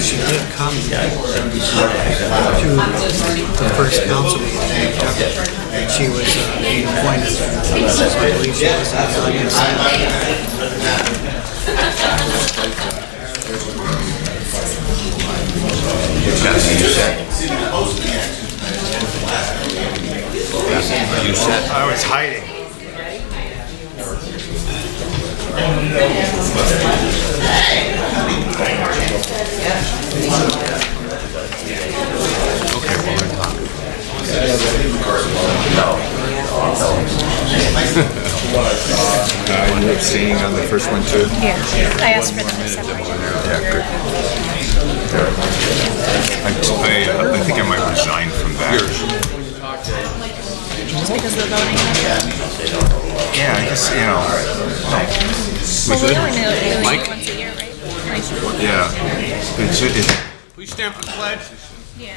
she did come to the first council meeting. She was appointed. So I believe she was in the audience. You said I was hiding. Okay, well, we're talking. You were seeing on the first one too? Yeah, I asked for them to separate. Yeah, good. I think I might resign from that. Just because of the voting? Yeah, I guess, you know. Well, we only do it once a year, right? Like, Yeah. Please stand for the pledge. yeah.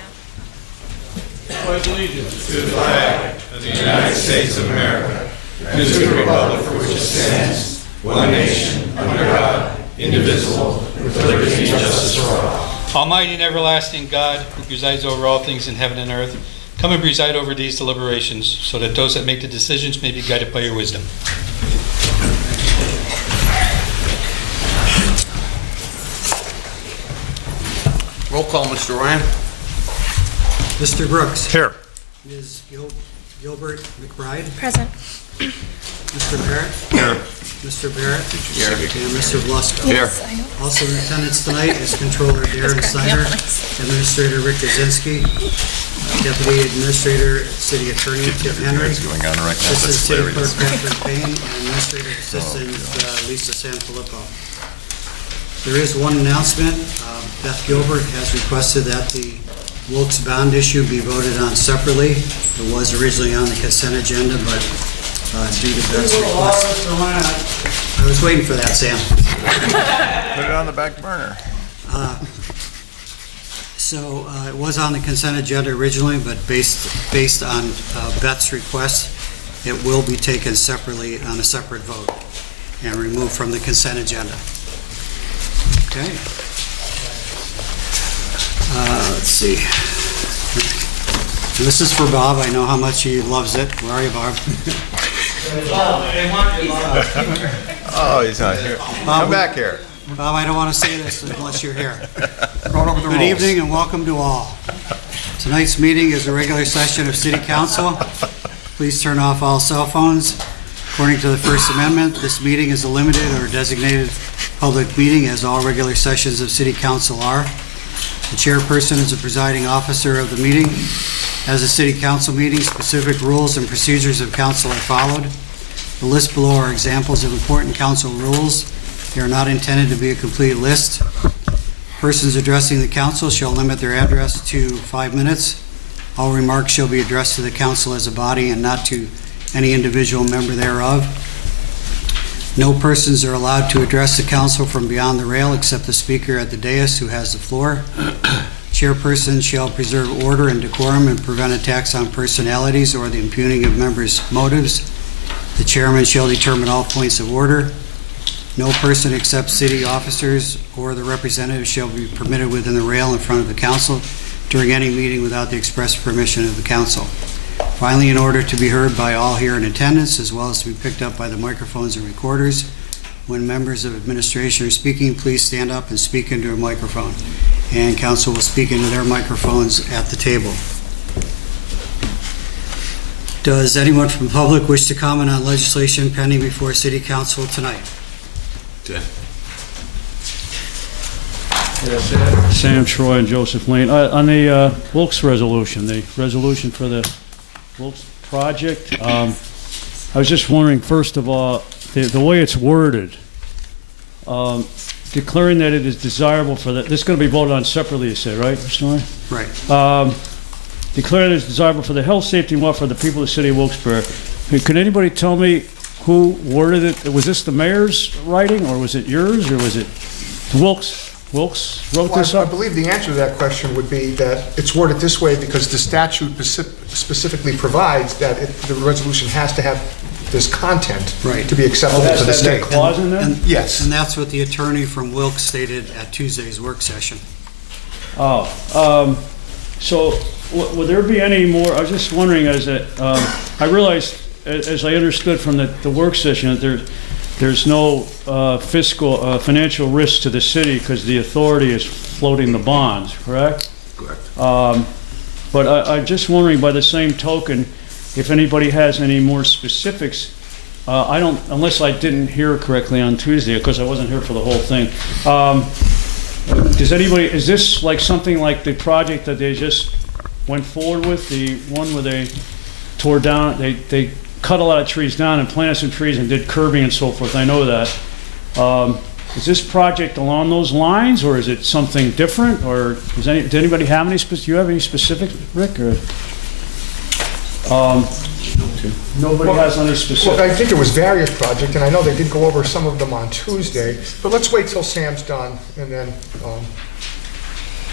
Pledge allegiance to the flag of the United States of America and to the republic for which it stands, one nation, under God, indivisible, with liberty and justice for all. Almighty and everlasting God, who presides over all things in heaven and earth, come and preside over these deliberations, so that those that make the decisions may be guided by your wisdom. Roll call, Mr. Ryan. Mr. Brooks. Here. Ms. Gilbert McBride. Present. Mr. Barrett. Here. Mr. Barrett. Here. And Mr. Blusko. Yes, I know. Also in attendance tonight is Controller Darren Steiner, Administrator Rick Kaczynski, Deputy Administrator City Attorney Tim Henry, What's going on right now? Assistant That's City hilarious. Clerk Catherine Payne, and Administrative Assistant Lisa Sanfilippo. There is one announcement. Beth Gilbert has requested that the Wilkes bond issue be voted on separately. It was originally on the consent agenda, but due to Beth's request. I was waiting for that, Sam. Put it on the back burner. So it was on the consent agenda originally, but based on Beth's request, it will be taken separately on a separate vote and removed from the consent agenda. Okay. Let's see. This is for Bob. I know how much he loves it. Where are you, Bob? Oh, he's not here. Come back here. Bob, I don't want to say this unless you're here. Going over the Good rules. evening and welcome to all. Tonight's meeting is a regular session of City Council. Please turn off all cell phones. According to the First Amendment, this meeting is a limited or designated public meeting, as all regular sessions of City Council are. The chairperson is the presiding officer of the meeting. As a City Council meeting, specific rules and procedures of council are followed. The list below are examples of important council rules. They are not intended to be a complete list. Persons addressing the council shall limit their address to 5 minutes. All remarks shall be addressed to the council as a body and not to any individual member thereof. No persons are allowed to address the council from beyond the rail except the speaker at the dais who has the floor. Chairperson shall preserve order and decorum and prevent attacks on personalities or the impugning of members' motives. The chairman shall determine all points of order. No person except city officers or the representative shall be permitted within the rail in front of the council during any meeting without the express permission of the council. Finally, in order to be heard by all here in attendance, as well as to be picked up by the microphones and recorders, when members of administration are speaking, please stand up and speak into a microphone. And council will speak into their microphones at the table. Does anyone from the public wish to comment on legislation pending before City Council tonight? Sam Troy and Joseph Lane. On the Wilkes resolution, the resolution for the Wilkes project, I was just wondering, first of all, the way it's worded, declaring that it is desirable for this is going to be voted on separately, you say, right, Mr. Ryan? Right. Declaring it is desirable for the health, safety, and welfare of the people of the city of Wilkes-Barre. Could anybody tell me who worded it? Was this the mayor's writing, or was it yours, or was it Wilkes wrote this I up? believe the answer to that question would be that it's worded this way because the statute specifically provides that the resolution has to have this content Right. to be acceptable to the That state. clause in there? Yes. And that's what the attorney from Wilkes stated at Tuesday's work session. So will there be any more, I was just wondering, I realized, as I understood from the work session, that there's no financial risk to the city because the authority is floating the bonds, correct? Correct. But I'm just wondering, by the same token, if anybody has any more specifics. Unless I didn't hear correctly on Tuesday, because I wasn't here for the whole thing. Is this like something like the project that they just went forward with, the one where they tore down, they cut a lot of trees down and planted some trees and did curbing and so forth, I know that. Is this project along those lines, or is it something different, or does anybody have any, do you have any specific, Rick, or? Nobody has any specific? Well, I think it was various projects, and I know they did go over some of them on Tuesday, but let's wait till Sam's done, and then,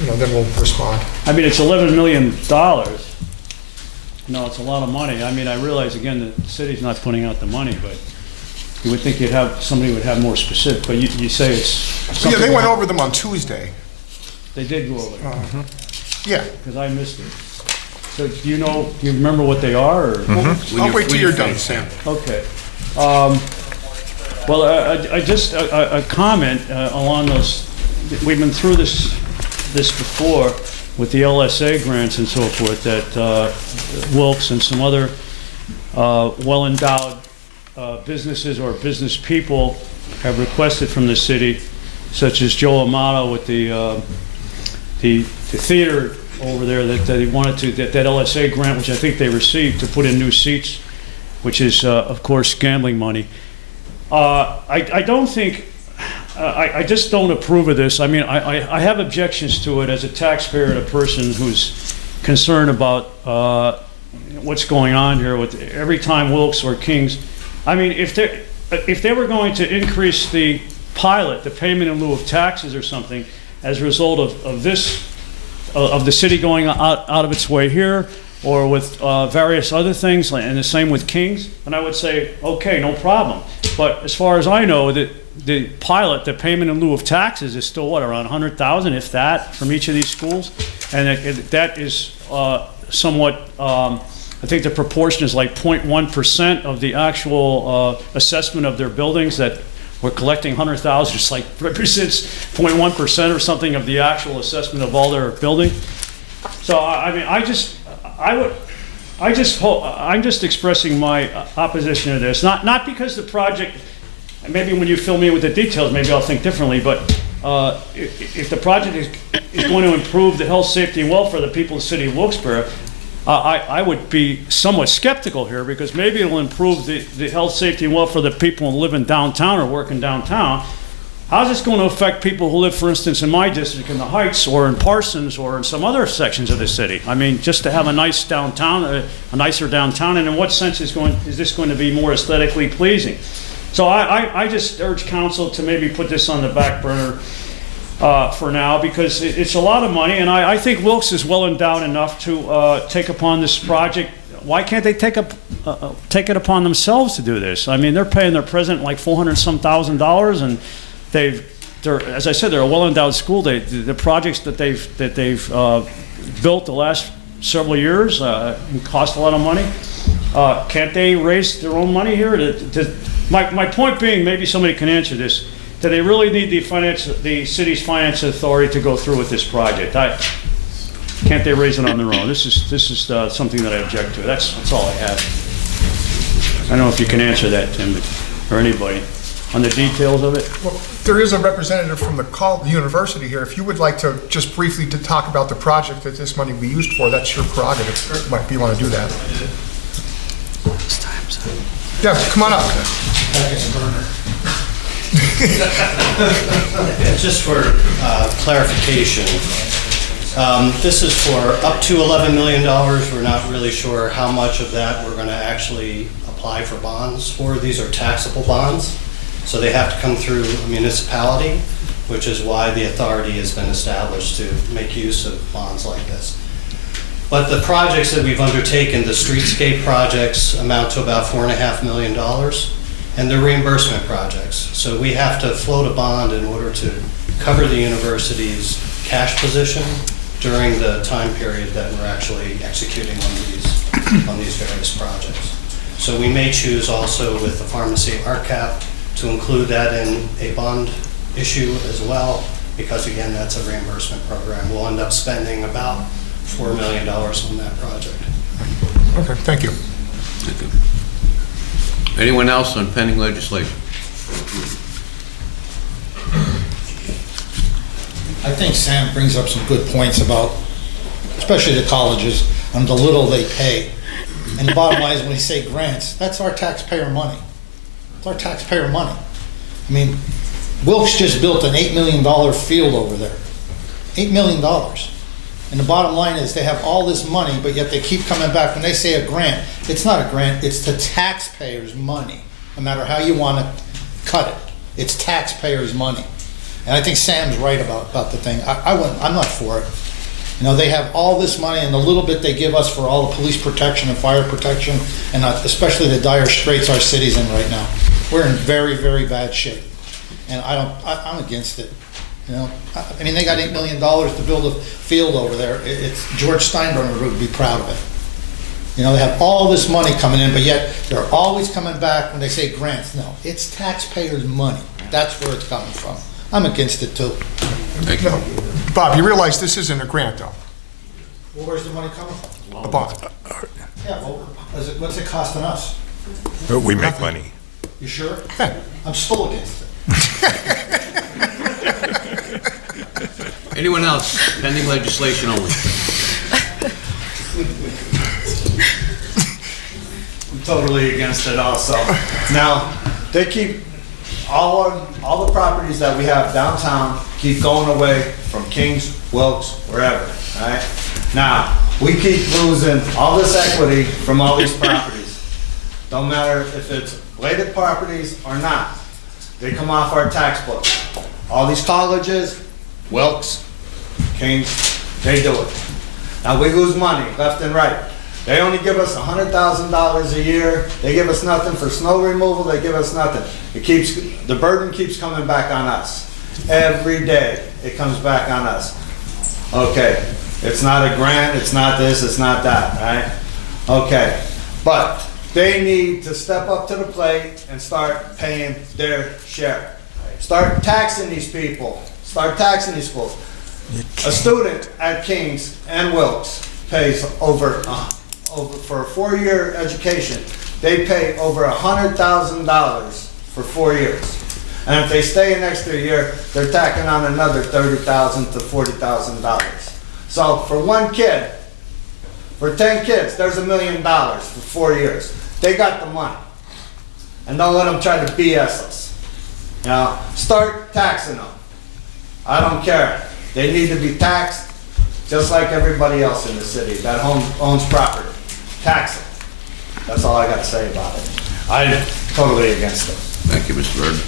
then we'll respond. I mean, it's $11 million. No, it's a lot of money. I mean, I realize, again, the city's not putting out the money, but you would think somebody would have more specific, but you say it's Yeah, something. they went over them on Tuesday. They did go over it, Yeah. because I missed it. So do you remember what they are, or? I'll wait till you're done, Sam. Okay. Well, I just, a comment along those, we've been through this before with the LSA grants and so forth, that Wilkes and some other well-endowed businesses or business people have requested from the city, such as Joe Amato with the theater over there, that he wanted to, that LSA grant, which I think they received, to put in new seats, which is, of course, gambling money. I don't think, I just don't approve of this. I mean, I have objections to it as a taxpayer and a person who's concerned about what's going on here with every time Wilkes or Kings. I mean, if they were going to increase the pilot, the payment in lieu of taxes or something, as a result of the city going out of its way here, or with various other things, and the same with Kings, and I would say, okay, no problem. But as far as I know, the pilot, the payment in lieu of taxes, is still, what, around $100,000, if that, from each of these schools? And that is somewhat, I think the proportion is like 0.1% of the actual assessment of their buildings, that we're collecting $100,000, just like represents 0.1% or something of the actual assessment of all their building. So I mean, I'm just expressing my opposition to this. Not because the project, maybe when you fill me in with the details, maybe I'll think differently, but if the project is going to improve the health, safety, and welfare of the people of the city of Wilkes-Barre, I would be somewhat skeptical here, because maybe it'll improve the health, safety, and welfare of the people who live in downtown or work in downtown. How's this going to affect people who live, for instance, in my district in the Heights, or in Parsons, or in some other sections of the city? I mean, just to have a nice downtown, a nicer downtown, and in what sense is this going to be more aesthetically pleasing? So I just urge council to maybe put this on the back burner for now, because it's a lot of money, and I think Wilkes is well endowed enough to take upon this project. Why can't they take it upon themselves to do this? I mean, they're paying their president like $400-some thousand, and they're, as I said, they're a well endowed school. The projects that they've built the last several years cost a lot of money. Can't they raise their own money here? My point being, maybe somebody can answer this. Do they really need the city's finance authority to go through with this project? Can't they raise it on their own? This is something that I object to. That's all I have. I don't know if you can answer that, Tim, or anybody, on the details of it. Well, there is a representative from the university here. If you would like to just briefly to talk about the project that this money will be used for, that's your prerogative, if you want to do that. Yeah, come on up. Just for clarification, this is for up to $11 million. We're not really sure how much of that we're going to actually apply for bonds for. These are taxable bonds, so they have to come through a municipality, which is why the authority has been established to make use of bonds like this. But the projects that we've undertaken, the streetscape projects, amount to about $4.5 million. And they're reimbursement projects. So we have to float a bond in order to cover the university's cash position during the time period that we're actually executing on these various projects. So we may choose also with the pharmacy RCAP to include that in a bond issue as well, because again, that's a reimbursement program. We'll end up spending about $4 million on that project. Okay, thank you. Anyone else on pending legislation? I think Sam brings up some good points about, especially the colleges, and the little they pay. And the bottom line is, when we say grants, that's our taxpayer money. It's our taxpayer money. I mean, Wilkes just built an $8 million field over there. $8 million. And the bottom line is, they have all this money, but yet they keep coming back. When they say a grant, it's not a grant, it's the taxpayers' money, no matter how you want to cut it. It's taxpayers' money. And I think Sam's right about the thing. I'm not for it. You know, they have all this money, and the little bit they give us for all the police protection and fire protection, and especially the dire straits our city's in right now. We're in very, very bad shape. And I'm against it. You know, I mean, they got $8 million to build a field over there. It's George Steinbrenner would be proud of it. You know, they have all this money coming in, but yet they're always coming back when they say grants. No, it's taxpayers' money. That's where it's coming from. I'm against it too. Thank you. Now, Bob, you realize this isn't a grant, though? Well, where's the money coming from? A bond. Yeah, well, what's it costing us? We make money. You sure? I'm still against it. Anyone else? Pending legislation only. I'm totally against it also. Now, they keep all the properties that we have downtown keep going away from Kings, Wilkes, wherever, right? Now, we keep losing all this equity from all these properties. Don't matter if it's related properties or not. They come off our tax book. All these colleges, Wilkes, Kings, they do it. Now, we lose money left and right. They only give us $100,000 a year. They give us nothing for snow removal. They give us nothing. The burden keeps coming back on us. Every day it comes back on us. Okay, it's not a grant, it's not this, it's not that, right? Okay, but they need to step up to the plate and start paying their share. Start taxing these people. Start taxing these schools. A student at Kings and Wilkes pays over for a 4-year education, they pay over $100,000 for 4 years. And if they stay an extra year, they're tacking on another $30,000 to $40,000. So for one kid, for 10 kids, there's $1 million for 4 years. They got the money. And don't let them try to BS us. You know, start taxing them. I don't care. They need to be taxed just like everybody else in the city that owns property. Tax it. That's all I got to say about it. I'm totally against it. Thank you, Mr. Bird.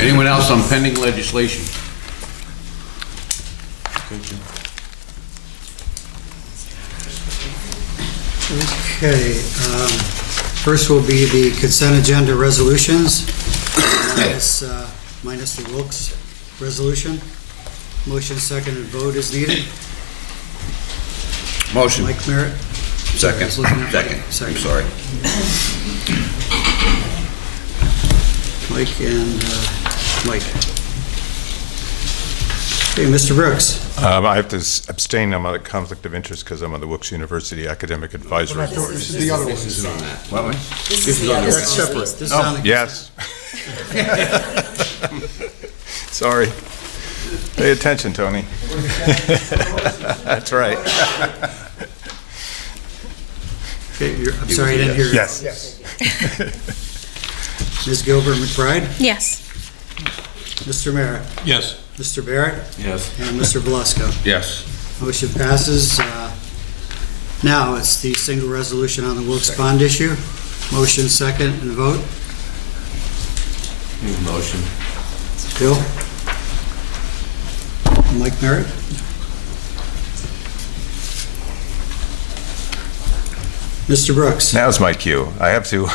Anyone else on pending legislation? Okay, first will be the consent agenda resolutions, minus the Wilkes resolution. Motion, second, and vote is needed. Motion. Mike Merritt? Second. I was looking at Second. Second. I'm sorry. Mike and Mike. Okay, Mr. Brooks. I have to abstain. I'm on a conflict of interest because I'm on the Wilkes University Academic Advisory Board. This is the other one. This is on that. What? This is the other That's separate. This is on the Yes. Sorry. Pay attention, Tony. That's right. Okay, I'm sorry, I didn't hear. Yes. Ms. Gilbert McBride, Yes. Mr. Merritt, Yes. Mr. Barrett, Yes. and Mr. Belusko. Yes. Motion passes. Now, it's the single resolution on the Wilkes bond issue. Motion, second, and vote. Motion. Bill? Mike Merritt? Mr. Brooks? Now's my cue. I have to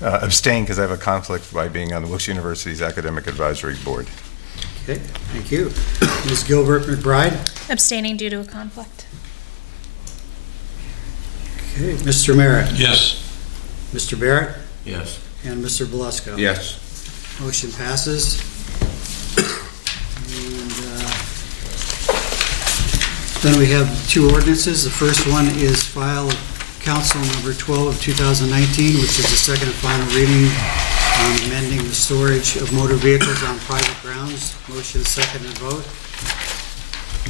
abstain because I have a conflict by being on the Wilkes University's Academic Advisory Board. Okay, thank you. Ms. Gilbert McBride? Abstaining due to a conflict. Okay, Mr. Merritt? Yes. Mr. Barrett? Yes. And Mr. Belusko? Yes. Motion passes. And then we have two ordinances. The first one is file council number 12 of 2019, which is the second and final reading on amending the storage of motor vehicles on private grounds. Motion, second, and vote.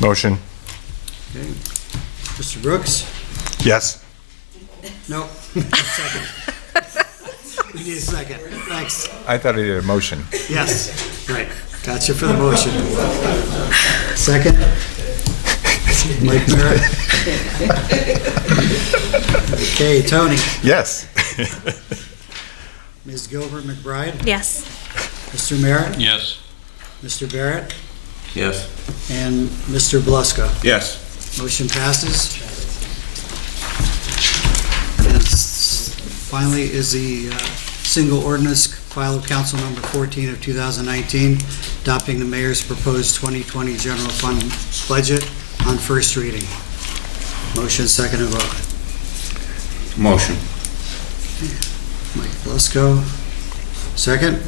Motion. Okay. Mr. Brooks? Yes. No. Second. We need a second. Thanks. I thought I did a motion. Yes, right. Gotcha for the motion. Second? Mike Merritt? Okay, Tony? Yes. Ms. Gilbert McBride? Yes. Mr. Merritt? Yes. Mr. Barrett? Yes. And Mr. Belusko? Yes. Motion passes. And finally is the single ordinance file of council number 14 of 2019, adopting the mayor's proposed 2020 general fund budget on first reading. Motion, second, and vote. Motion. Mike Belusko, second.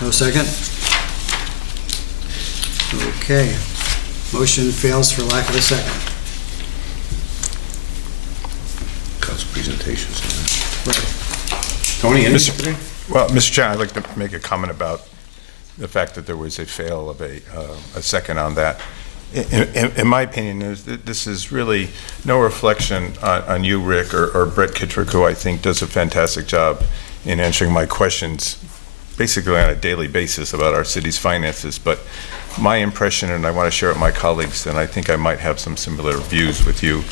No second? Okay. Motion fails for lack of a second. Cause presentations. Right. Tony, anything today? Well, Mr. Chair, I'd like to make a comment about the fact that there was a fail of a second on that. In my opinion, this is really no reflection on you, Rick, or Brett Kittrick, who I think does a fantastic job in answering my questions basically on a daily basis about our city's finances. But my impression, and I want to share it with my colleagues, and I think I might have some similar views with you,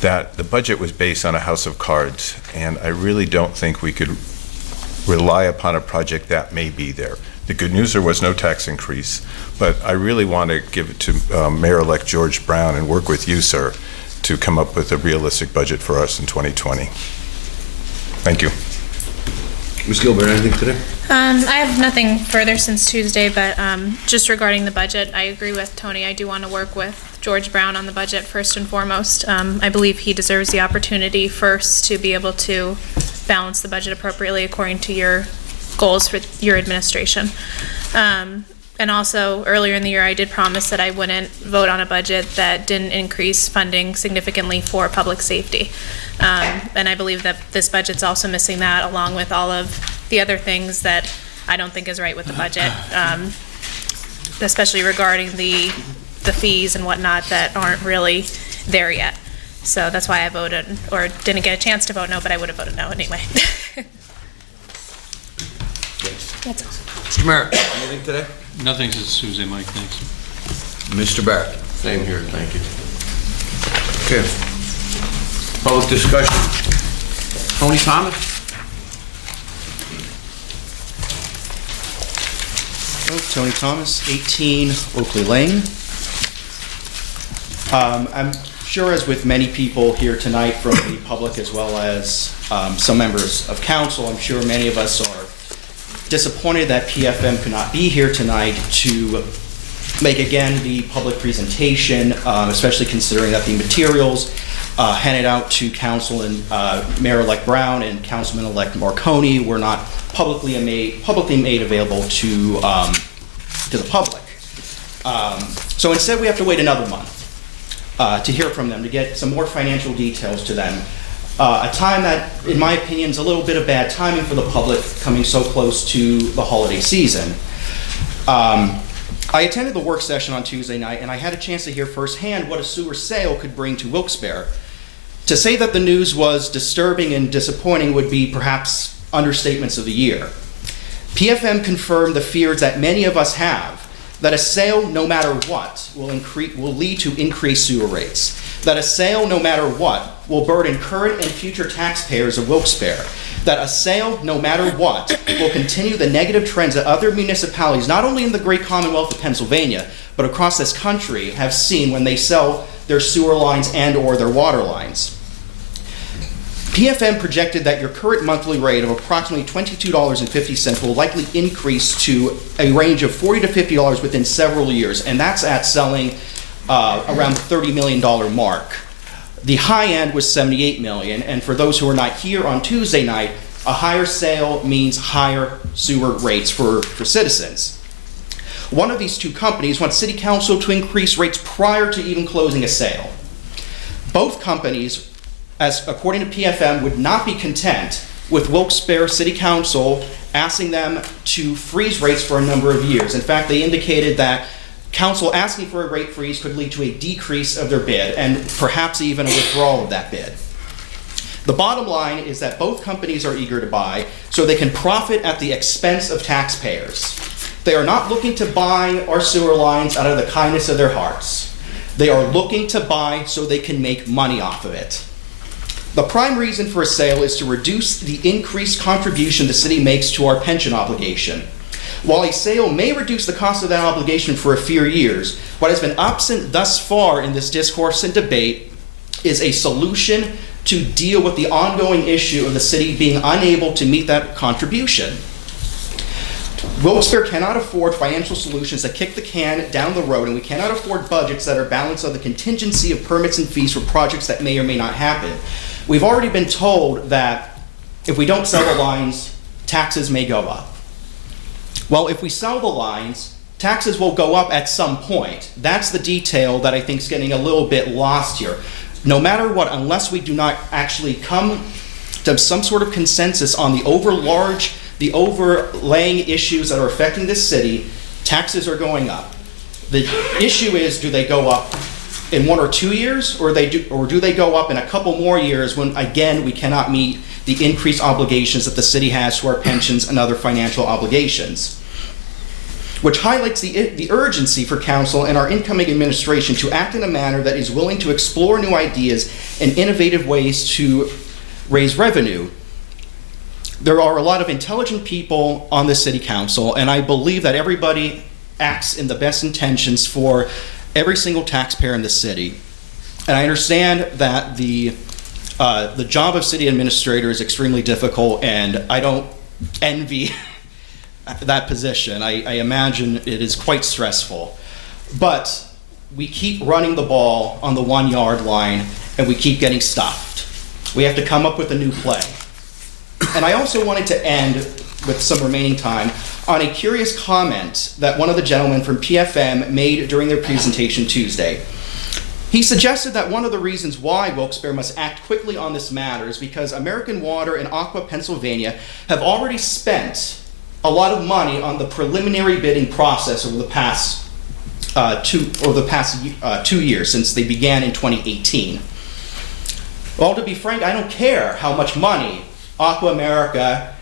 that the budget was based on a house of cards, and I really don't think we could rely upon a project that may be there. The good news, there was no tax increase, but I really want to give it to Mayor-elect George Brown and work with you, sir, to come up with a realistic budget for us in 2020. Thank you. Ms. Gilbert, anything today? I have nothing further since Tuesday, but just regarding the budget, I agree with Tony. I do want to work with George Brown on the budget first and foremost. I believe he deserves the opportunity first to be able to balance the budget appropriately according to your goals for your administration. And also, earlier in the year, I did promise that I wouldn't vote on a budget that didn't increase funding significantly for public safety. And I believe that this budget's also missing that, along with all of the other things that I don't think is right with the budget, especially regarding the fees and whatnot that aren't really there yet. So that's why I voted, or didn't get a chance to vote no, but I would have voted no anyway. That's all. Mr. Merritt, anything today? Nothing since Tuesday, Mike, thanks. Mr. Barrett? Same here, thank you. Okay. Public discussion. Tony Thomas? Tony Thomas, 18 Oakley Lane. I'm sure, as with many people here tonight from the public as well as some members of council, I'm sure many of us are disappointed that PFM could not be here tonight to make again the public presentation, especially considering that the materials handed out to Council and Mayor-elect Brown and Councilman-elect Marconi were not publicly made available to the public. So instead, we have to wait another month to hear from them, to get some more financial details to them. A time that, in my opinion, is a little bit of bad timing for the public coming so close to the holiday season. I attended the work session on Tuesday night, and I had a chance to hear firsthand what a sewer sale could bring to Wilkes-Barre. To say that the news was disturbing and disappointing would be perhaps understatements of the year. PFM confirmed the fears that many of us have, that a sale, no matter what, will lead to increased sewer rates. That a sale, no matter what, will burden current and future taxpayers of Wilkes-Barre. That a sale, no matter what, will continue the negative trends that other municipalities, not only in the great Commonwealth of Pennsylvania, but across this country, have seen when they sell their sewer lines and or their water lines. PFM projected that your current monthly rate of approximately $22.50 will likely increase to a range of $40 to $50 within several years, and that's at selling around the $30 million mark. The high end was $78 million, and for those who are not here on Tuesday night, a higher sale means higher sewer rates for citizens. One of these two companies wants City Council to increase rates prior to even closing a sale. Both companies, as according to PFM, would not be content with Wilkes-Barre City Council asking them to freeze rates for a number of years. In fact, they indicated that council asking for a rate freeze could lead to a decrease of their bid and perhaps even a withdrawal of that bid. The bottom line is that both companies are eager to buy so they can profit at the expense of taxpayers. They are not looking to buy our sewer lines out of the kindness of their hearts. They are looking to buy so they can make money off of it. The prime reason for a sale is to reduce the increased contribution the city makes to our pension obligation. While a sale may reduce the cost of that obligation for a few years, what has been absent thus far in this discourse and debate is a solution to deal with the ongoing issue of the city being unable to meet that contribution. Wilkes-Barre cannot afford financial solutions that kick the can down the road, and we cannot afford budgets that are balanced on the contingency of permits and fees for projects that may or may not happen. We've already been told that if we don't sell the lines, taxes may go up. Well, if we sell the lines, taxes will go up at some point. That's the detail that I think is getting a little bit lost here. No matter what, unless we do not actually come to some sort of consensus on the overlaying issues that are affecting this city, taxes are going up. The issue is, do they go up in 1 or 2 years, or do they go up in a couple more years when, again, we cannot meet the increased obligations that the city has to our pensions and other financial obligations? Which highlights the urgency for council and our incoming administration to act in a manner that is willing to explore new ideas and innovative ways to raise revenue. There are a lot of intelligent people on the city council, and I believe that everybody acts in the best intentions for every single taxpayer in the city. And I understand that the job of city administrator is extremely difficult, and I don't envy that position. I imagine it is quite stressful. But we keep running the ball on the 1 yard line, and we keep getting stuffed. We have to come up with a new play. And I also wanted to end with some remaining time on a curious comment that one of the gentlemen from PFM made during their presentation Tuesday. He suggested that one of the reasons why Wilkes-Barre must act quickly on this matter is because American Water and Aqua Pennsylvania have already spent a lot of money on the preliminary bidding process over the past 2 years, since they began in 2018. Well, to be frank, I don't care how much money Aqua America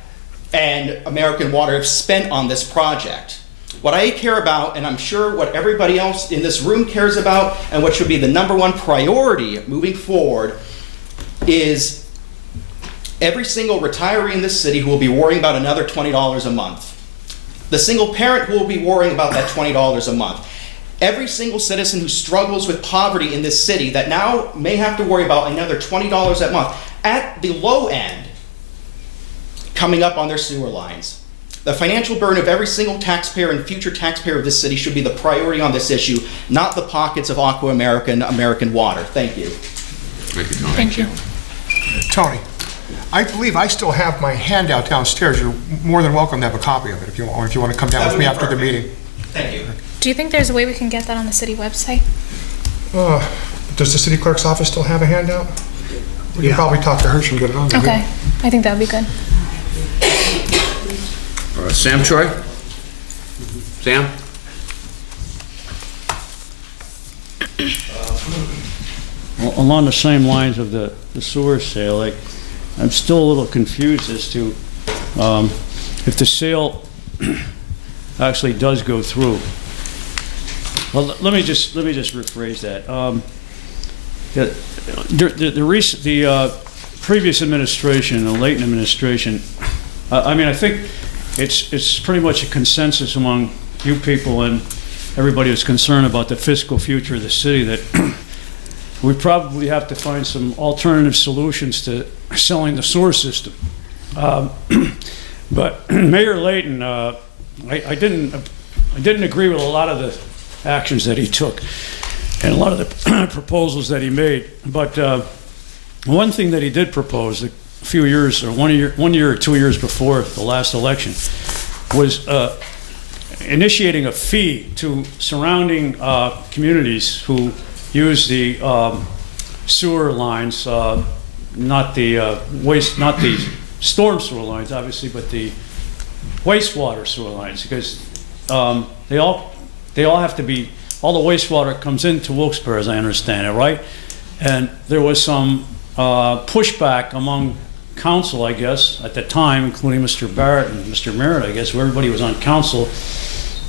and American Water have spent on this project. What I care about, and I'm sure what everybody else in this room cares about, and what should be the #1 priority moving forward, is every single retiree in this city who will be worrying about another $20 a month. The single parent who will be worrying about that $20 a month. Every single citizen who struggles with poverty in this city that now may have to worry about another $20 a month at the low end coming up on their sewer lines. The financial burden of every single taxpayer and future taxpayer of this city should be the priority on this issue, not the pockets of Aqua America and American Water. Thank you. Thank you, Tony. Thank you. Tony, I believe I still have my handout downstairs. You're more than welcome to have a copy of it if you want, or if you want to come down with me after the meeting. Thank you. Do you think there's a way we can get that on the city website? Does the city clerk's office still have a handout? We can probably talk to Hirsch and get it on there. Okay, I think that would be good. Sam Troy? Sam? Well, along the same lines of the sewer sale, I'm still a little confused as to if the sale actually does go through. Well, let me just rephrase that. The previous administration, the Layton administration, I mean, I think it's pretty much a consensus among you people and everybody who's concerned about the fiscal future of the city that we probably have to find some alternative solutions to selling the sewer system. But Mayor Layton, I didn't agree with a lot of the actions that he took and a lot of the proposals that he made. But one thing that he did propose a few years, or 1 year or 2 years before the last election, was initiating a fee to surrounding communities who use the sewer lines, not the storm sewer lines, obviously, but the wastewater sewer lines, because they all have to be, all the wastewater comes into Wilkes-Barre, as I understand it, right? And there was some pushback among council, I guess, at the time, including Mr. Barrett and Mr. Merritt, I guess, where everybody was on council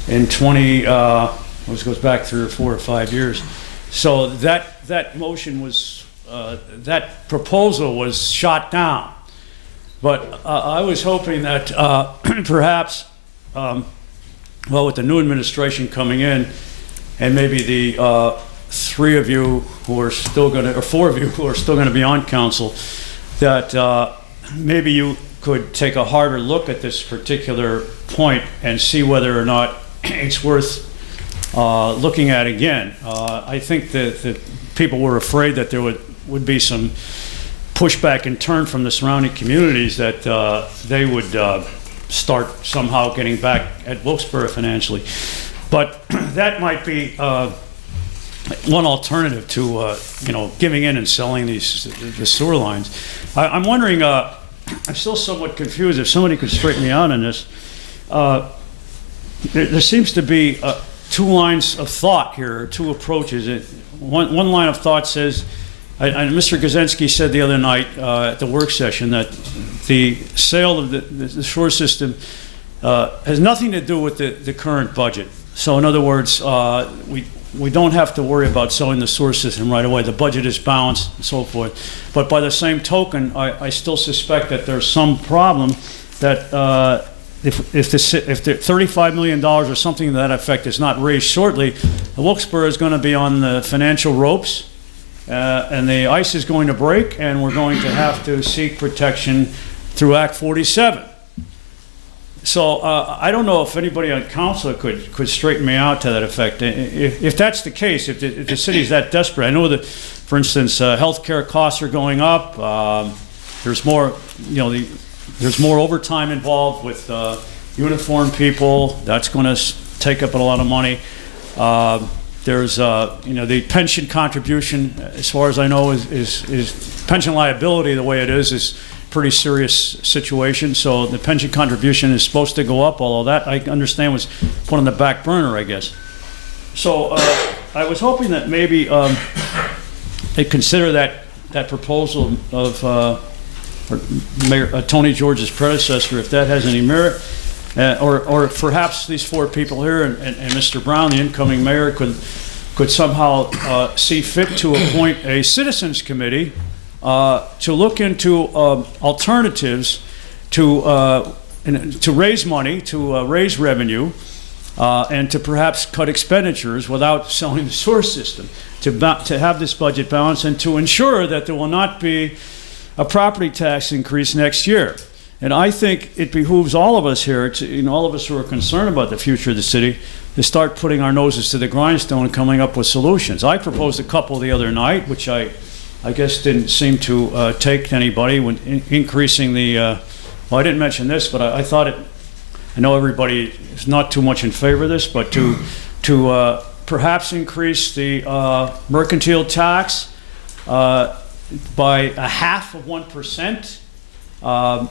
in this goes back 3 or 4 or 5 years. So that motion was, that proposal was shot down. But I was hoping that perhaps, well, with the new administration coming in, and maybe the 3 of you who are still going to, or 4 of you who are still going to be on council, that maybe you could take a harder look at this particular point and see whether or not it's worth looking at again. I think that people were afraid that there would be some pushback in turn from the surrounding communities, that they would start somehow getting back at Wilkes-Barre financially. But that might be one alternative to giving in and selling the sewer lines. I'm wondering, I'm still somewhat confused, if somebody could straighten me out on this. There seems to be 2 lines of thought here, or 2 approaches. One line of thought says, and Mr. Guzensky said the other night at the work session, that the sale of the sewer system has nothing to do with the current budget. So in other words, we don't have to worry about selling the sewer system right away. The budget is balanced and so forth. But by the same token, I still suspect that there's some problem that if the $35 million or something to that effect is not raised shortly, Wilkes-Barre is going to be on the financial ropes, and the ice is going to break, and we're going to have to seek protection through Act 47. So I don't know if anybody on council could straighten me out to that effect. If that's the case, if the city's that desperate, I know that, for instance, healthcare costs are going up. There's more, there's more overtime involved with uniformed people. That's going to take up a lot of money. There's, the pension contribution, as far as I know, is pension liability. The way it is pretty serious situation. So the pension contribution is supposed to go up, although that, I understand, was put on the back burner, I guess. So I was hoping that maybe they consider that proposal of Mayor Tony George's predecessor, if that has any merit, or perhaps these 4 people here and Mr. Brown, the incoming mayor, could somehow see fit to appoint a citizens committee to look into alternatives to raise money, to raise revenue, and to perhaps cut expenditures without selling the sewer system, to have this budget balance, and to ensure that there will not be a property tax increase next year. And I think it behooves all of us here, all of us who are concerned about the future of the city, to start putting our noses to the grindstone and coming up with solutions. I proposed a couple the other night, which I guess didn't seem to take to anybody, when increasing the, well, I didn't mention this, but I thought I know everybody is not too much in favor of this, but to perhaps increase the mercantile tax by 0.5%.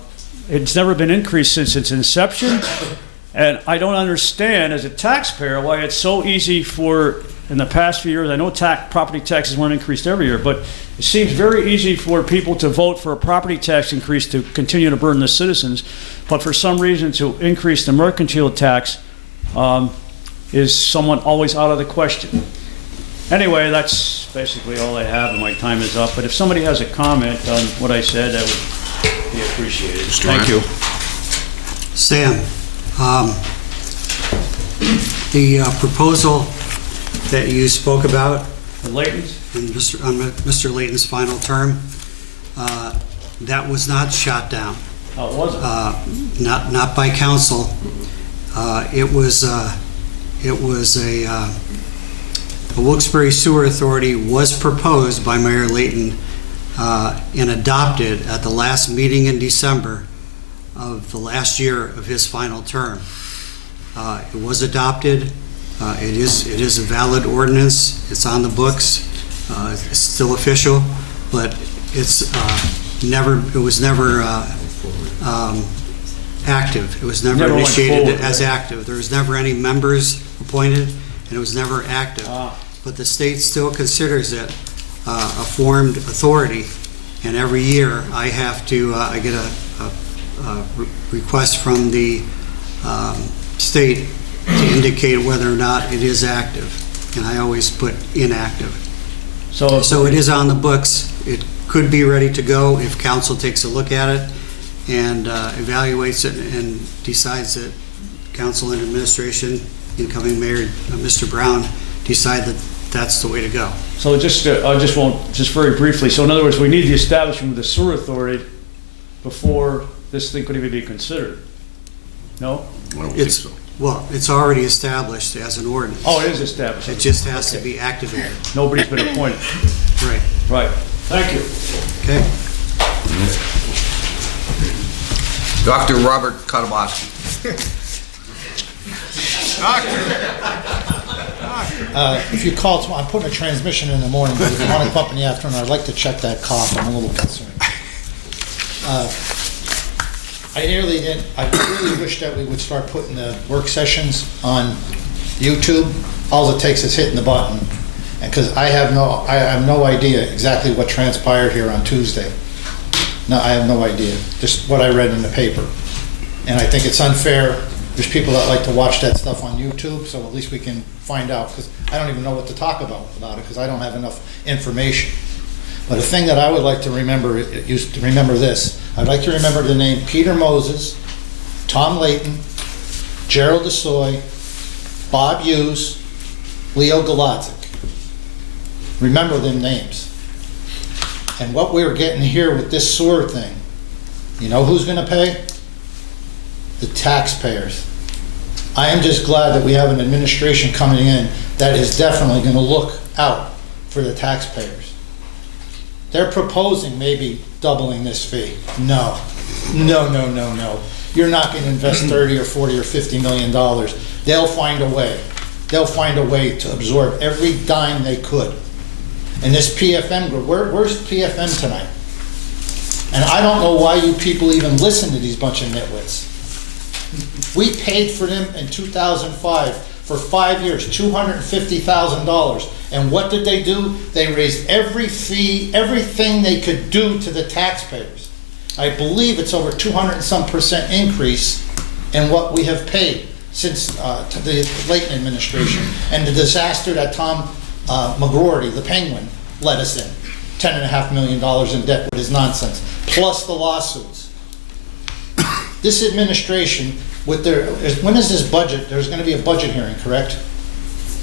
It's never been increased since its inception, and I don't understand as a taxpayer why it's so easy for, in the past few years, I know property taxes weren't increased every year, but it seems very easy for people to vote for a property tax increase to continue to burden the citizens, but for some reason to increase the mercantile tax is somewhat always out of the question. Anyway, that's basically all I have, and my time is up. But if somebody has a comment on what I said, that would be appreciated. Thank you. Sam, the proposal that you spoke about Layton's? in Mr. Layton's final term. That was not shot down. Oh, it wasn't? Not by council. It was the Wilkes-Barre Sewer Authority was proposed by Mayor Layton and adopted at the last meeting in December of the last year of his final term. It was adopted. It is a valid ordinance. It's on the books. It's still official, but it was never active. It was never Never went initiated forward, as right? active. There was never any members appointed, and it was never active. But the state still considers it a formed authority, and every year I have to, I get a request from the state to indicate whether or not it is active, and I always put inactive. So it is on the books. It could be ready to go if council takes a look at it and evaluates it and decides that council and administration, incoming mayor, Mr. Brown, decide that that's the way to go. So just very briefly, so in other words, we need the establishment of the sewer authority before this thing could even be considered? No? I don't think It's, so. well, it's already established as an ordinance. Oh, it is established. It just has to be activated. Nobody's been appointed. Right. Right. Thank you. Okay. Dr. Robert Kotobowski. If you call tomorrow, I'm putting a transmission in the morning, but if you want to come up in the afternoon, I'd like to check that cough. I'm a little concerned. I really wish that we would start putting the work sessions on YouTube. All it takes is hitting the button. And because I have no idea exactly what transpired here on Tuesday. No, I have no idea, just what I read in the paper. And I think it's unfair. There's people that like to watch that stuff on YouTube, so at least we can find out, because I don't even know what to talk about it, because I don't have enough information. But a thing that I would like to remember, this. I'd like to remember the name Peter Moses, Tom Layton, Gerald DeSoy, Bob Hughes, Leo Galadzik. Remember them names. And what we're getting here with this sewer thing, you know who's gonna pay? The taxpayers. I am just glad that we have an administration coming in that is definitely gonna look out for the taxpayers. They're proposing maybe doubling this fee. No. You're not gonna invest 30 or 40 or 50 million dollars. They'll find a way. They'll find a way to absorb every dime they could. And this PFM group, where's PFM tonight? And I don't know why you people even listen to these bunch of nitwits. We paid for them in 2005 for 5 years, $250,000. And what did they do? They raised every fee, everything they could do to the taxpayers. I believe it's over 200 and some % increase in what we have paid since to the Layton administration and the disaster that Tom McGroarty, the Penguin, let us in. $10.5 million in debt with his nonsense, plus the lawsuits. This administration, with when is this budget? There's going to be a budget hearing, correct?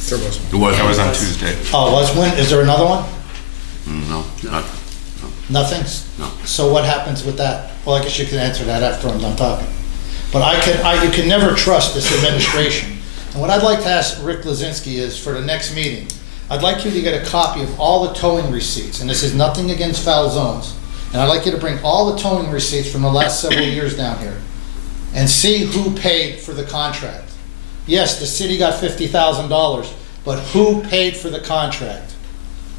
There was one. That was on Tuesday. Oh, is there another one? No, not. Nothing? No. So what happens with that? Well, I guess you can answer that after I'm done talking. But you can never trust this administration. And what I'd like to ask Rick Lazinski is, for the next meeting, I'd like you to get a copy of all the towing receipts, and this is nothing against foul zones. And I'd like you to bring all the towing receipts from the last several years down here and see who paid for the contract. Yes, the city got $50,000, but who paid for the contract?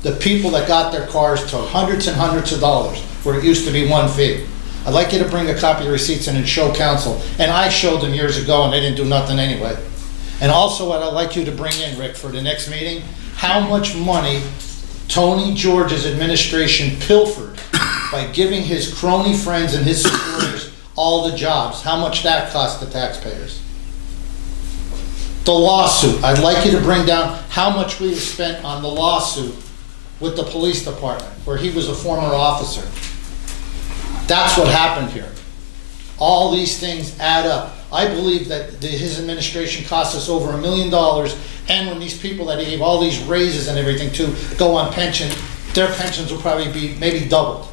The people that got their cars towed, hundreds and hundreds of dollars, where it used to be one fee. I'd like you to bring a copy of the receipts in and show council. And I showed them years ago, and they didn't do nothing anyway. And also what I'd like you to bring in, Rick, for the next meeting, how much money Tony George's administration pilfered by giving his crony friends and his supporters all the jobs. How much that cost the taxpayers. The lawsuit, I'd like you to bring down how much we have spent on the lawsuit with the police department, where he was a former officer. That's what happened here. All these things add up. I believe that his administration cost us over $1 million, and when these people that he gave all these raises and everything to go on pension, their pensions will probably be maybe doubled.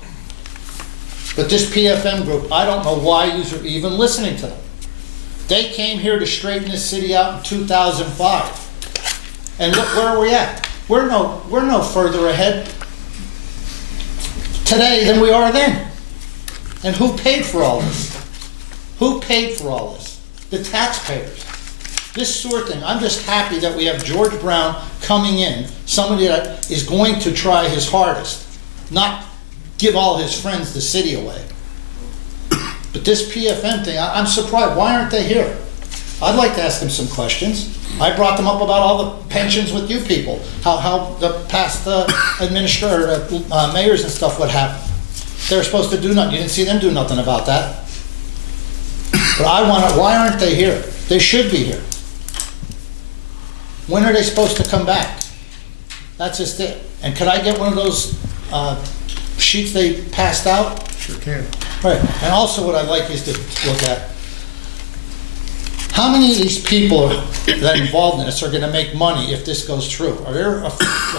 But this PFM group, I don't know why you're even listening to them. They came here to straighten this city out in 2005. And look, where are we at? We're no further ahead today than we are then. And who paid for all this? Who paid for all this? The taxpayers. This sewer thing, I'm just happy that we have George Brown coming in, somebody that is going to try his hardest, not give all his friends the city away. But this PFM thing, I'm surprised. Why aren't they here? I'd like to ask them some questions. I brought them up about all the pensions with you people, how the past mayors and stuff would happen. They were supposed to do nothing. You didn't see them do nothing about that. But why aren't they here? They should be here. When are they supposed to come back? That's just it. And could I get one of those sheets they passed out? Sure can. Right. And also what I'd like is to look at, how many of these people that are involved in this are going to make money if this goes through? Are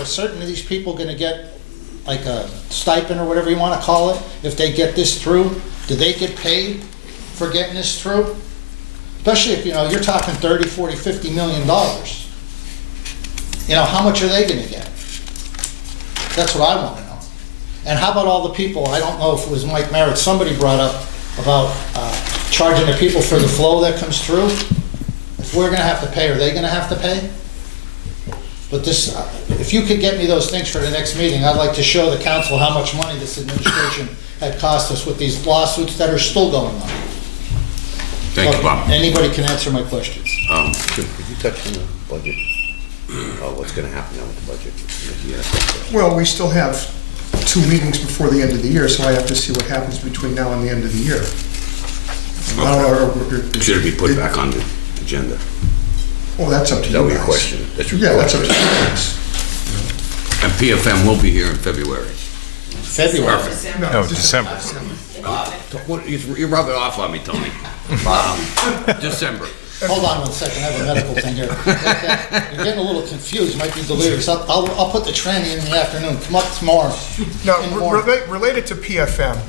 certain of these people going to get like a stipend or whatever you want to call it if they get this through? Do they get paid for getting this through? Especially if, you're talking 30, 40, 50 million dollars. How much are they going to get? That's what I want to know. And how about all the people, I don't know if it was Mike Merritt, somebody brought up about charging the people for the flow that comes through. If we're going to have to pay, are they going to have to pay? But this, if you could get me those things for the next meeting, I'd like to show the council how much money this administration had cost us with these lawsuits that are still going on. Thank you, Bob. Anybody can answer my questions. Could you touch on the budget? What's going to happen now with the budget? Well, we still have 2 meetings before the end of the year, so I have to see what happens between now and the end of the year. Should it be put back on the agenda? Well, that's up to you That was guys. your question. That's your Yeah, that's up to question. you guys. And PFM will be here in February. February. No, December. You're rubbing off on me, Tony. December. Hold on 1 second, I have a medical thing here. You're getting a little confused, you might be delirious. I'll put the tranny in the afternoon, come up tomorrow. Now, related to PFM,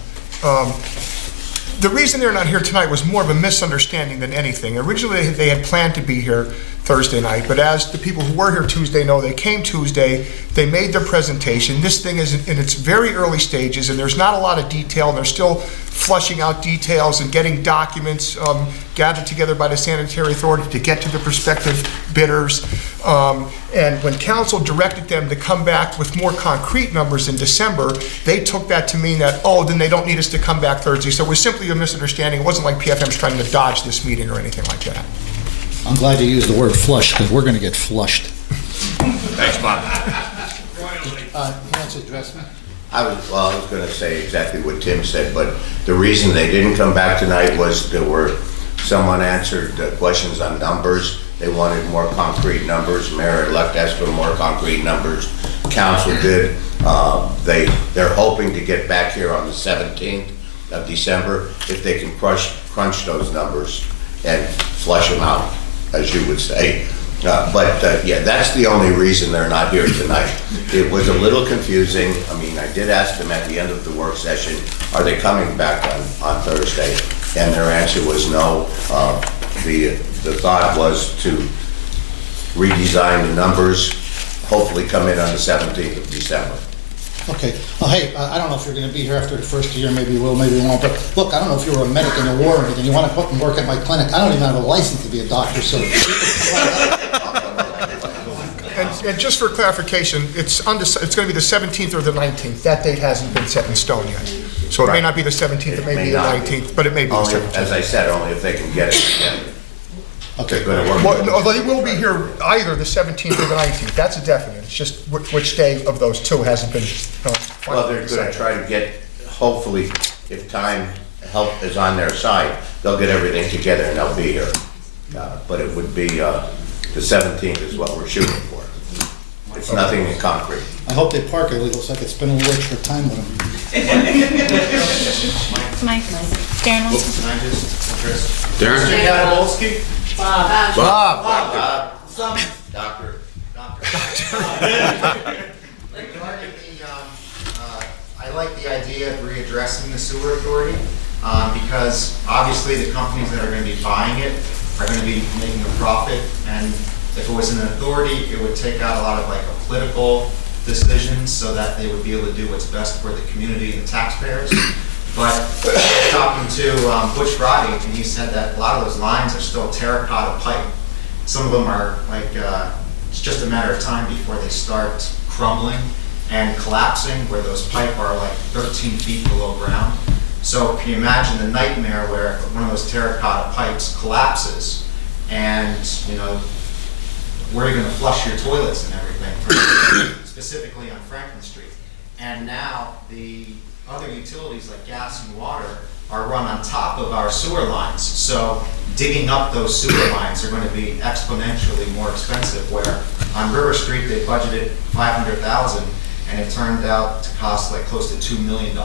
the reason they're not here tonight was more of a misunderstanding than anything. Originally, they had planned to be here Thursday night, but as the people who were here Tuesday know, they came Tuesday, they made their presentation. This thing is in its very early stages, and there's not a lot of detail, and they're still flushing out details and getting documents gathered together by the sanitary authority to get to the prospective bidders. And when council directed them to come back with more concrete numbers in December, they took that to mean that, then they don't need us to come back Thursday. So it was simply a misunderstanding. It wasn't like PFM's trying to dodge this meeting or anything like that. I'm glad you used the word flush, because we're gonna get flushed. Thanks, Bob. You want to address me? I was going to say exactly what Tim said, but the reason they didn't come back tonight was someone answered questions on numbers. They wanted more concrete numbers. Mayor elect asked for more concrete numbers. Council did. They're hoping to get back here on the 17th of December if they can crunch those numbers and flush them out, as you would say. Yeah, that's the only reason they're not here tonight. It was a little confusing. I mean, I did ask them at the end of the work session, are they coming back on Thursday? And their answer was no. The thought was to redesign the numbers, hopefully come in on the 17th of December. Okay. Well, hey, I don't know if you're going to be here after the first year. Maybe you will, maybe you won't. But look, I don't know if you were a medic in the war or anything. You want to come and work at my clinic. I don't even have a license to be a doctor, so. And just for clarification, it's going to be the 17th or the 19th. That date hasn't been set in stone yet. So it may not be the 17th, it may be the 19th, but it may be the 17th. As I said, only if they can get it together. Okay. They're going to work. Well, no, they will be here either the 17th or the 19th. That's a definite. It's just which day of those two hasn't been. Well, they're going to try to get, hopefully, if time help is on their side, they'll get everything together and they'll be here. But it would be, the 17th is what we're shooting for. It's nothing in concrete. I hope they park illegal so I could spend a little extra time with them. Mike. Darren wants to. Can I just address? Darren? Mr. Katabolsky? Bob. Doctor. Regarding I like the idea of readdressing the sewer authority, because obviously the companies that are gonna be buying it are gonna be making a profit, and if it was an authority, it would take out a lot of like political decisions so that they would be able to do what's best for the community and the taxpayers. But talking to Butch Roddy, and he said that a lot of those lines are still terracotta pipe. Some of them are like, it's just a matter of time before they start crumbling and collapsing, where those pipe are like 13 feet below ground. So can you imagine the nightmare where one of those terracotta pipes collapses, and you know, where you're gonna flush your toilets and everything, specifically on Franklin Street. And now the other utilities like gas and water are run on top of our sewer lines. So digging up those sewer lines are going to be exponentially more expensive, where on River Street they budgeted $500,000 and it turned out to cost like close to $2 million.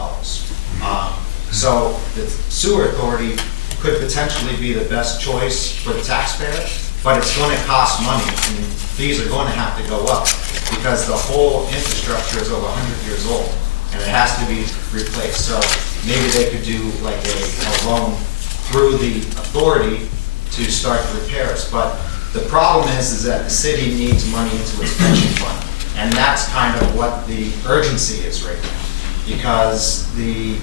So the sewer authority could potentially be the best choice for the taxpayer, but it's going to cost money, and fees are going to have to go up because the whole infrastructure is over 100 years old and it has to be replaced. So maybe they could do like a loan through the authority to start the repairs. But the problem is that the city needs money into its pension fund, and that's kind of what the urgency is right now, because the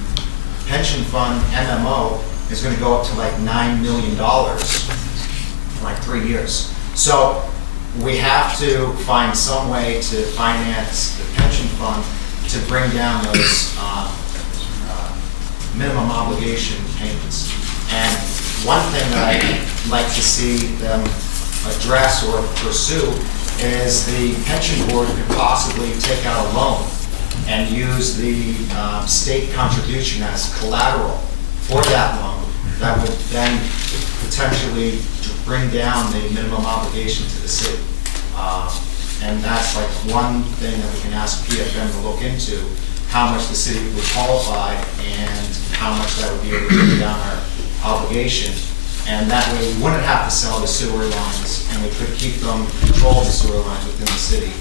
pension fund MMO is going to go up to like $9 million in like 3 years. So we have to find some way to finance the pension fund to bring down those minimum obligation payments. And one thing that I'd like to see them address or pursue is the pension board could possibly take out a loan and use the state contribution as collateral for that loan. That would then potentially bring down the minimum obligation to the city. And that's like one thing that we can ask PFM to look into, how much the city would qualify and how much that would be able to bring down our obligation. And that way we wouldn't have to sell the sewer lines, and we could keep them, control the sewer lines within the city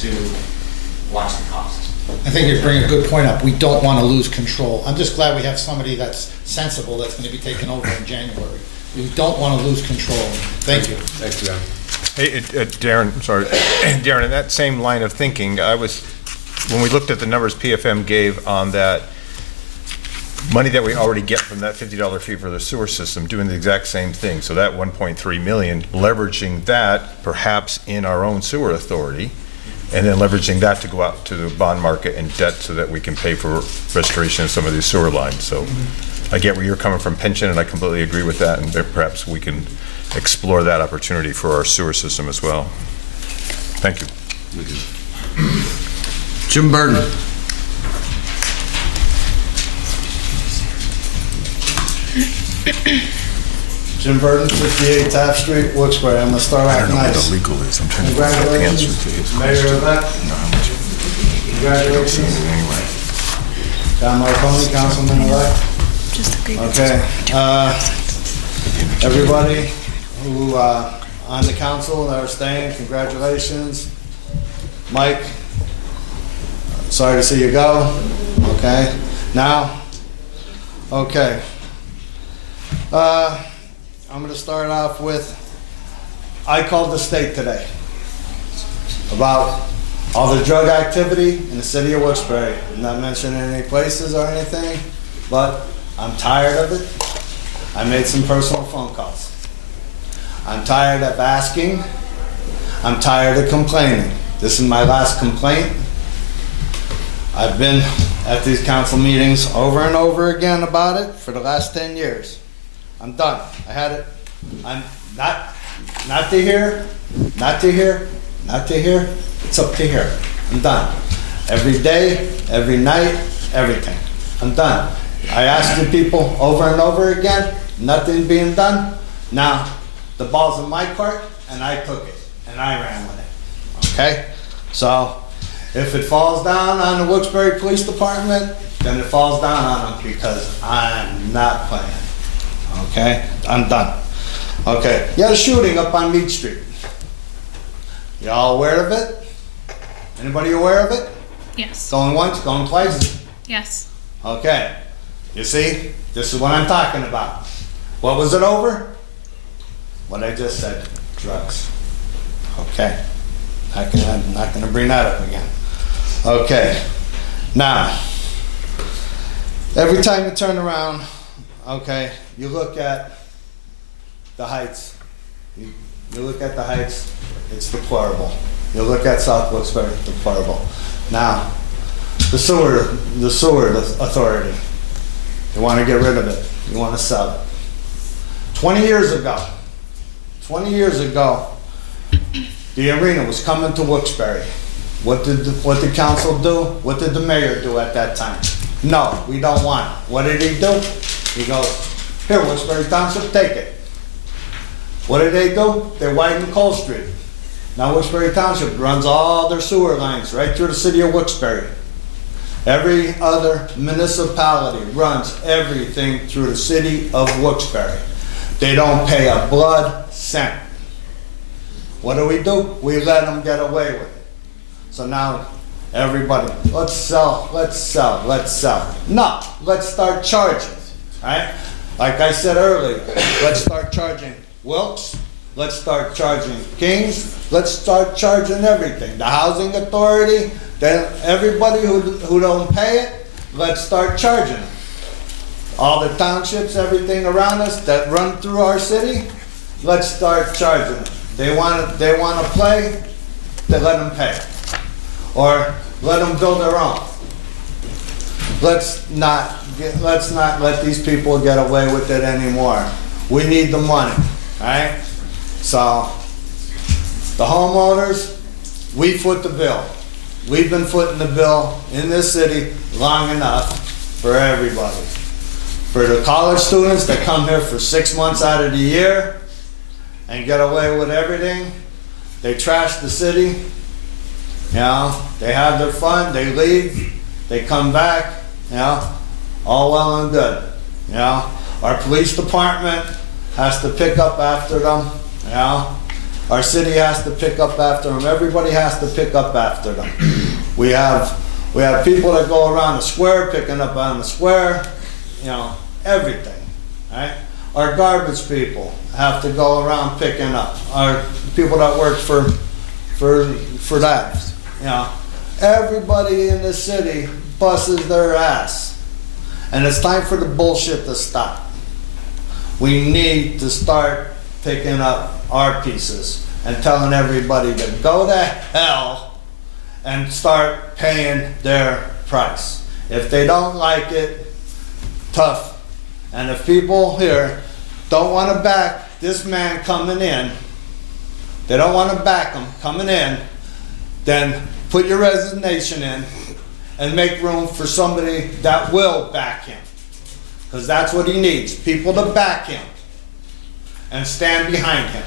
to watch the costs. I think you bring a good point up. We don't want to lose control. I'm just glad we have somebody that's sensible that's going to be taking over in January. We don't want to lose control. Thank you. Thanks, John. Hey, Darren, sorry. Darren, in that same line of thinking, when we looked at the numbers PFM gave on that money that we already get from that $50 fee for the sewer system, doing the exact same thing. So that 1.3 million, leveraging that perhaps in our own sewer authority, and then leveraging that to go out to the bond market and debt so that we can pay for restoration of some of these sewer lines. So I get where you're coming from, pension, and I completely agree with that, and perhaps we can explore that opportunity for our sewer system as well. Thank you. Jim Burton. Jim Burton, 58 Taft Street, Wilkes-Barre. I'm gonna start off nice. legal is. I'm trying to find the answer to his Mayor-elect. Congratulations. John Marconi, Councilman-elect. Okay. Everybody who on the council that are staying, congratulations. Mike, sorry to see you go. Okay. Now, okay. I'm going to start off with, I called the state today about all the drug activity in the city of Wilkes-Barre. I'm not mentioning any places or anything, but I'm tired of it. I made some personal phone calls. I'm tired of asking. I'm tired of complaining. This is my last complaint. I've been at these council meetings over and over again about it for the last 10 years. I'm done. I had it. I'm not to here, not to here, not to here. It's up to here. I'm done. Every day, every night, everything. I'm done. I asked the people over and over again, nothing being done. Now, the ball's in my court, and I took it, and I ran with it. Okay? So, if it falls down on the Wilkes-Barre Police Department, then it falls down on them, because I'm not playing. Okay, I'm done. Okay, you had a shooting up on Mead Street. Y'all aware of it? Anybody aware of it? Yes. Going once, going twice? Yes. Okay, you see, this is what I'm talking about. What was it over? What I just said, drugs. Okay, I'm not gonna bring that up again. Okay, now, every time you turn around, okay, you look at the Heights. You look at the Heights, it's deplorable. You look at South Wilkes-Barre, deplorable. Now, the sewer authority, you want to get rid of it. You want to sell it. 20 years ago, the arena was coming to Wilkes-Barre. What did council do? What did the mayor do at that time? No, we don't want it. What did he do? He goes, here, Wilkes-Barre Township, take it. What did they do? They widened Cole Street. Now Wilkes-Barre Township runs all their sewer lines right through the city of Wilkes-Barre. Every other municipality runs everything through the city of Wilkes-Barre. They don't pay a blood cent. What do? We let them get away with it. So now everybody, let's sell. No, let's start charging, right? Like I said earlier, let's start charging Wilkes, let's start charging Kings, let's start charging everything. The housing authority, then everybody who don't pay it, let's start charging them. All the townships, everything around us that run through our city, let's start charging them. They want to play, then let them pay. Or let them build their own. Let's not let these people get away with it anymore. We need the money, right? So the homeowners, we foot the bill. We've been footing the bill in this city long enough for everybody. For the college students that come here for 6 months out of the year and get away with everything, they trash the city. You know, they have their fun, they leave, they come back, you know, all well and good. You know, our police department has to pick up after them, you know. Our city has to pick up after them. Everybody has to pick up after them. We have people that go around the square, picking up on the square, you know, everything, right? Our garbage people have to go around picking up. Our people that work for that, you know. Everybody in the city busses their ass. And it's time for the bullshit to stop. We need to start picking up our pieces and telling everybody to go to hell and start paying their price. If they don't like it, tough. And if people here don't want to back this man coming in, they don't want to back him coming in, then put your resignation in and make room for somebody that will back him. Because that's what he needs, people to back him and stand behind him.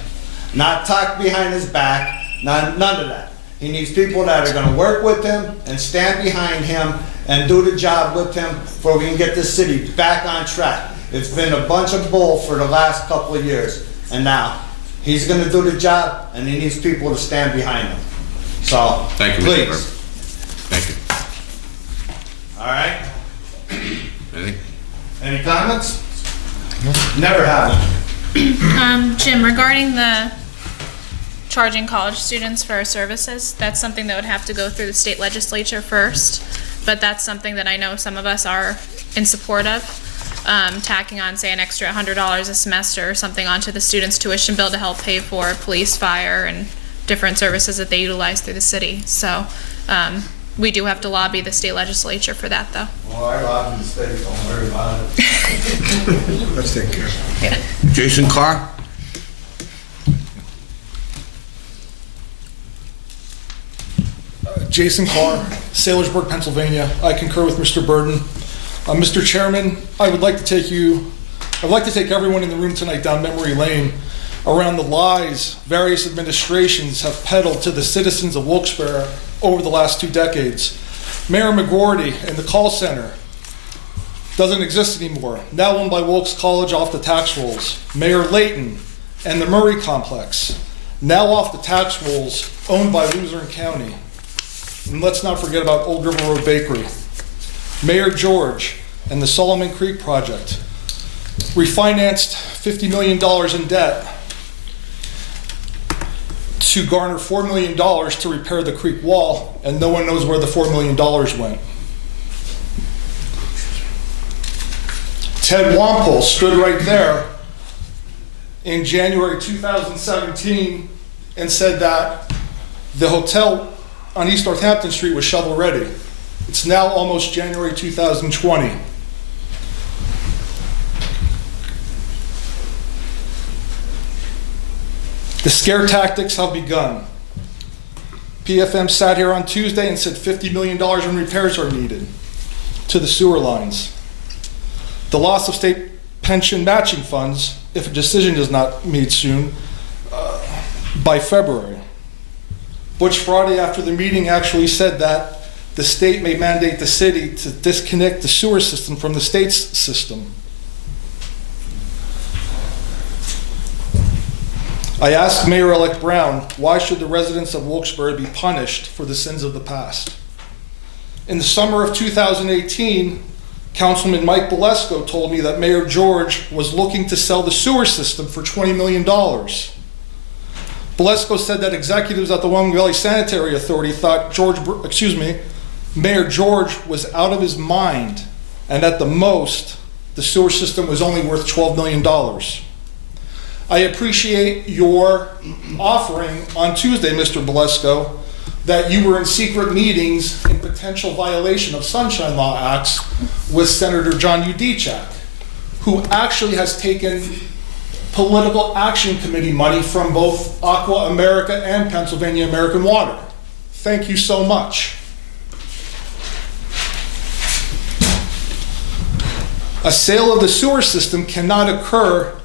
Not talk behind his back, none of that. He needs people that are going to work with him and stand behind him and do the job with him before we can get this city back on track. It's been a bunch of bull for the last couple of years, and now he's going to do the job, and he needs people to stand behind him. So, Thank you, Mr. please. Burke. Thank you. All right? Anything? Any comments? Never have them. Jim, regarding the charging college students for our services, that's something that would have to go through the state legislature first, but that's something that I know some of us are in support of. Tacking on, say, an extra $100 a semester or something onto the students' tuition bill to help pay for police, fire, and different services that they utilize through the city. So we do have to lobby the state legislature for that, though. Well, I lobby the state, don't worry about it. Let's take care. Yeah. Jason Carr? Jason Carr, Sailorsburg, Pennsylvania. I concur with Mr. Burden. Mr. Chairman, I would like to take everyone in the room tonight down memory lane around the lies various administrations have peddled to the citizens of Wilkes-Barre over the last 2 decades. Mayor McGordy and the call center doesn't exist anymore. Now owned by Wilkes College off the tax rolls. Mayor Layton and the Murray Complex, now off the tax rolls, owned by Luzerne County. And let's not forget about Old River Road Bakery. Mayor George and the Solomon Creek Project refinanced $50 million in debt to garner $4 million to repair the creek wall, and no one knows where the $4 million went. Ted Wampole stood right there in January 2017 and said that the hotel on East Northampton Street was shovel ready. It's now almost January 2020. The scare tactics have begun. PFM sat here on Tuesday and said $50 million in repairs are needed to the sewer lines. The loss of state pension matching funds, if a decision is not made soon, by February. Butch Friday, after the meeting, actually said that the state may mandate the city to disconnect the sewer system from the state's system. I asked Mayor-elect Brown, why should the residents of Wilkes-Barre be punished for the sins of the past? In the summer of 2018, Councilman Mike Bolesko told me that Mayor George was looking to sell the sewer system for $20 million. Bolesko said that executives at the Wyoming Valley Sanitary Authority thought Mayor George was out of his mind, and at the most, the sewer system was only worth $12 million. I appreciate your offering on Tuesday, Mr. Bolesko, that you were in secret meetings in potential violation of Sunshine Law Acts with Senator John Udechak, who actually has taken political action committee money from both Aqua America and Pennsylvania American Water. Thank you so much. A sale of the sewer system cannot occur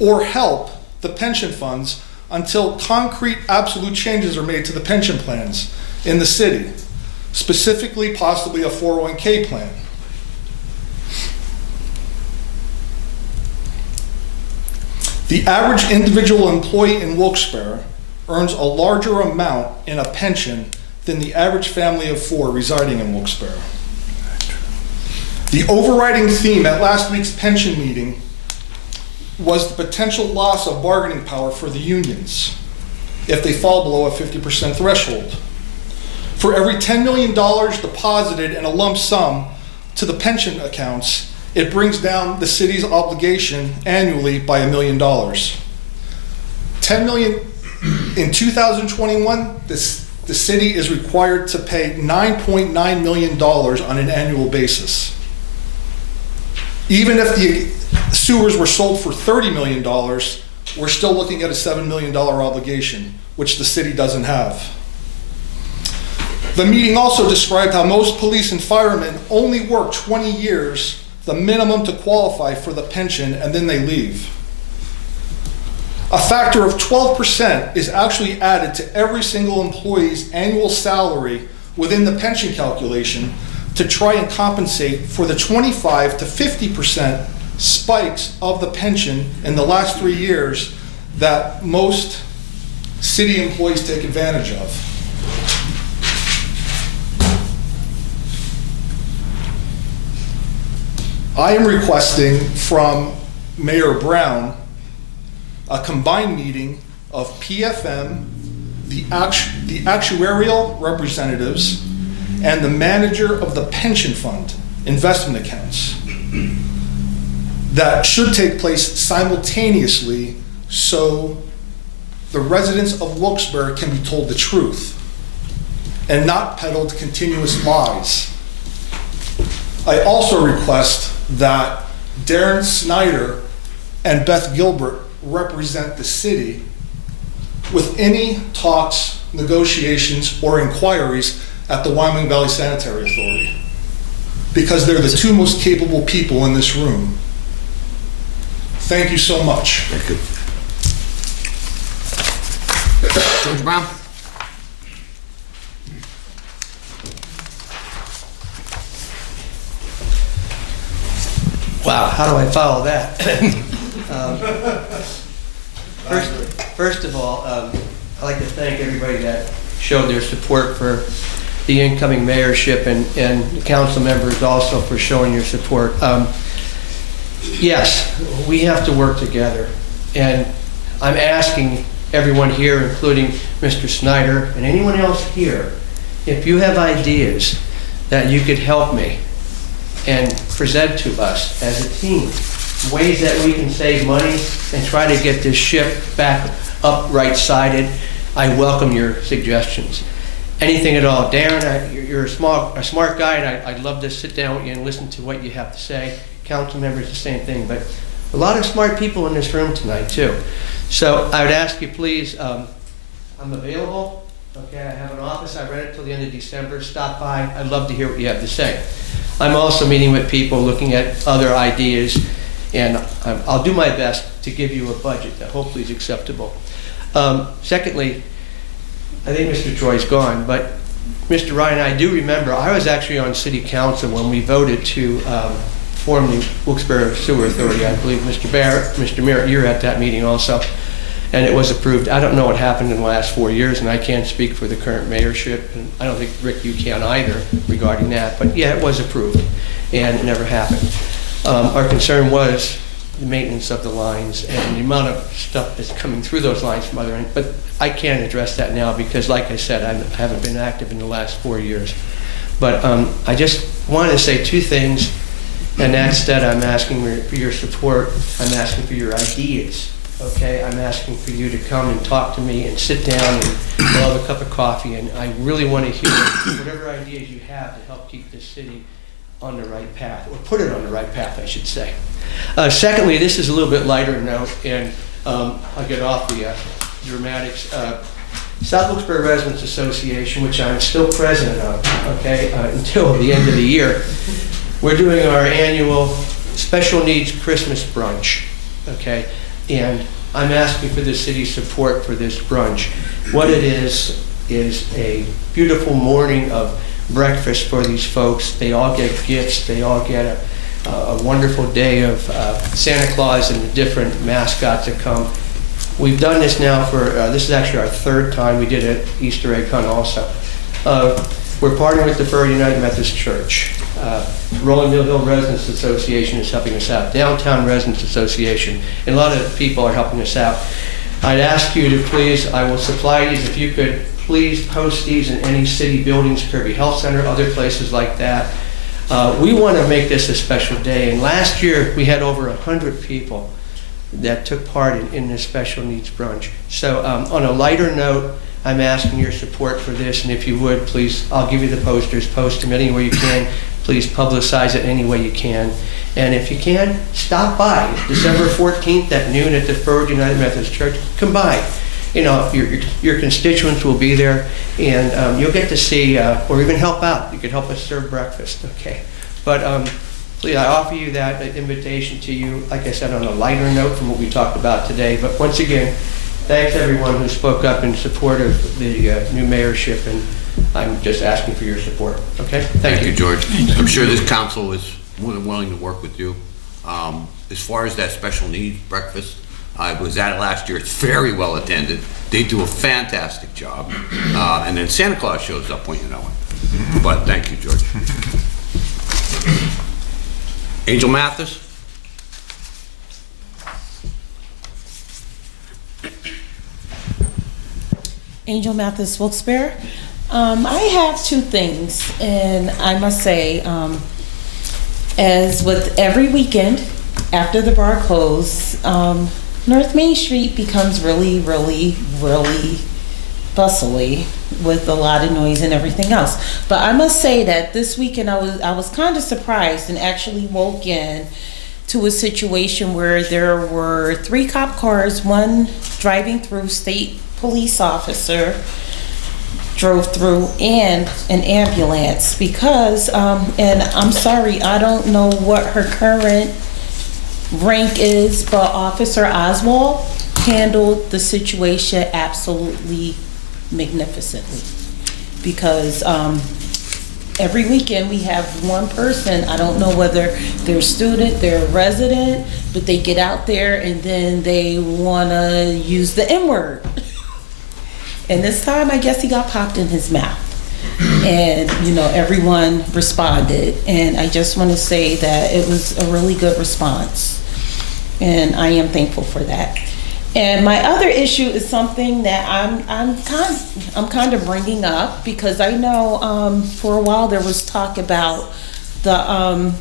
or help the pension funds until concrete absolute changes are made to the pension plans in the city, specifically possibly a 401k plan. The average individual employee in Wilkes-Barre earns a larger amount in a pension than the average family of four residing in Wilkes-Barre. The overriding theme at last week's pension meeting was the potential loss of bargaining power for the unions if they fall below a 50% threshold. For every $10 million deposited in a lump sum to the pension accounts, it brings down the city's obligation annually by $1 million. $10 million in 2021, the city is required to pay $9.9 million on an annual basis. Even if the sewers were sold for $30 million, we're still looking at a $7 million obligation, which the city doesn't have. The meeting also described how most police and firemen only work 20 years, the minimum to qualify for the pension, and then they leave. A factor of 12% is actually added to every single employee's annual salary within the pension calculation to try and compensate for the 25 to 50% spikes of the pension in the last 3 years that most city employees take advantage of. I am requesting from Mayor Brown a combined meeting of PFM, the actuarial representatives, and the manager of the pension fund investment accounts that should take place simultaneously so the residents of Wilkes-Barre can be told the truth and not peddled continuous lies. I also request that Darren Snyder and Beth Gilbert represent the city with any talks, negotiations, or inquiries at the Wyoming Valley Sanitary Authority, because they're the two most capable people in this room. Thank you so much. Thank you. George Brown? Wow, how do I follow that? First of all, I'd like to thank everybody that showed their support for the incoming mayorship and the council members also for showing your support. Yes, we have to work together. And I'm asking everyone here, including Mr. Snyder and anyone else here, if you have ideas that you could help me and present to us as a team, ways that we can save money and try to get this ship back up right-sided, I welcome your suggestions. Anything at all. Darren, you're a smart guy, and I'd love to sit down with you and listen to what you have to say. Council members, the same thing, but a lot of smart people in this room tonight, too. So I would ask you, please, I'm available. Okay, I have an office. I rent it till the end of December. Stop by. I'd love to hear what you have to say. I'm also meeting with people, looking at other ideas, and I'll do my best to give you a budget that hopefully is acceptable. Secondly, I think Mr. Troy's gone, but Mr. Ryan, I do remember I was actually on City Council when we voted to form the Wilkes-Barre Sewer Authority. I believe Mr. Merritt, you were at that meeting also, and it was approved. I don't know what happened in the last 4 years, and I can't speak for the current mayorship, and I don't think, Rick, you can either regarding that, but yeah, it was approved, and it never happened. Our concern was the maintenance of the lines and the amount of stuff that's coming through those lines from other end, but I can't address that now because, like I said, I haven't been active in the last 4 years. But I just wanted to say two things, and that's that I'm asking for your support, I'm asking for your ideas, okay? I'm asking for you to come and talk to me and sit down and we'll have a cup of coffee, and I really want to hear whatever ideas you have to help keep this city on the right path, or put it on the right path, I should say. Secondly, this is a little bit lighter note, and I'll get off the dramatics. South Wilkes-Barre Residents Association, which I'm still president of, okay, until the end of the year, we're doing our annual special needs Christmas brunch, okay, and I'm asking for the city's support for this brunch. What it is a beautiful morning of breakfast for these folks. They all get gifts, they all get a wonderful day of Santa Claus and the different mascots that come. We've done this now for, this is actually our third time. We did an Easter egg hunt also. We're partnering with the First United Methodist Church. Rolling Mill Hill Residents Association is helping us out. Downtown Residents Association, and a lot of people are helping us out. I'd ask you to please, I will supply these, if you could please post these in any city buildings, Kirby Health Center, other places like that. We want to make this a special day, and last year we had over 100 people that took part in this special needs brunch. So on a lighter note, I'm asking your support for this, and if you would, please, I'll give you the posters, post them anywhere you can. Please publicize it any way you can. And if you can, stop by December 14th at noon at the First United Methodist Church. Come by. You know, your constituents will be there, and you'll get to see, or even help out. You could help us serve breakfast, okay? But please, I offer you that invitation to you, like I said, on a lighter note from what we talked about today. But once again, thanks everyone who spoke up in support of the new mayorship, and I'm just asking for your support, okay? Thank you, George. I'm sure this council is more than willing to work with you. As far as that special needs breakfast, I was at it last year. It's very well attended. They do a fantastic job. And then Santa Claus shows up when you know it. But thank you, George. Angel Mathis? Angel Mathis, Wilkes-Barre. I have two things, and I must say, as with every weekend after the bar closes, North Main Street becomes really, really, really bustly with a lot of noise and everything else. But I must say that this weekend I was kind of surprised and actually woke in to a situation where there were 3 cop cars, one driving through, state police officer drove through, and an ambulance, because and I'm sorry, I don't know what her current rank is, but Officer Oswald handled the situation absolutely magnificently, because every weekend we have one person, I don't know whether they're a student, they're a resident, but they get out there and then they wanna use the M-word. And this time, I guess he got popped in his mouth. And, you know, everyone responded. And I just want to say that it was a really good response. And I am thankful for that. And my other issue is something that I'm kind of bringing up, because I know for a while there was talk about the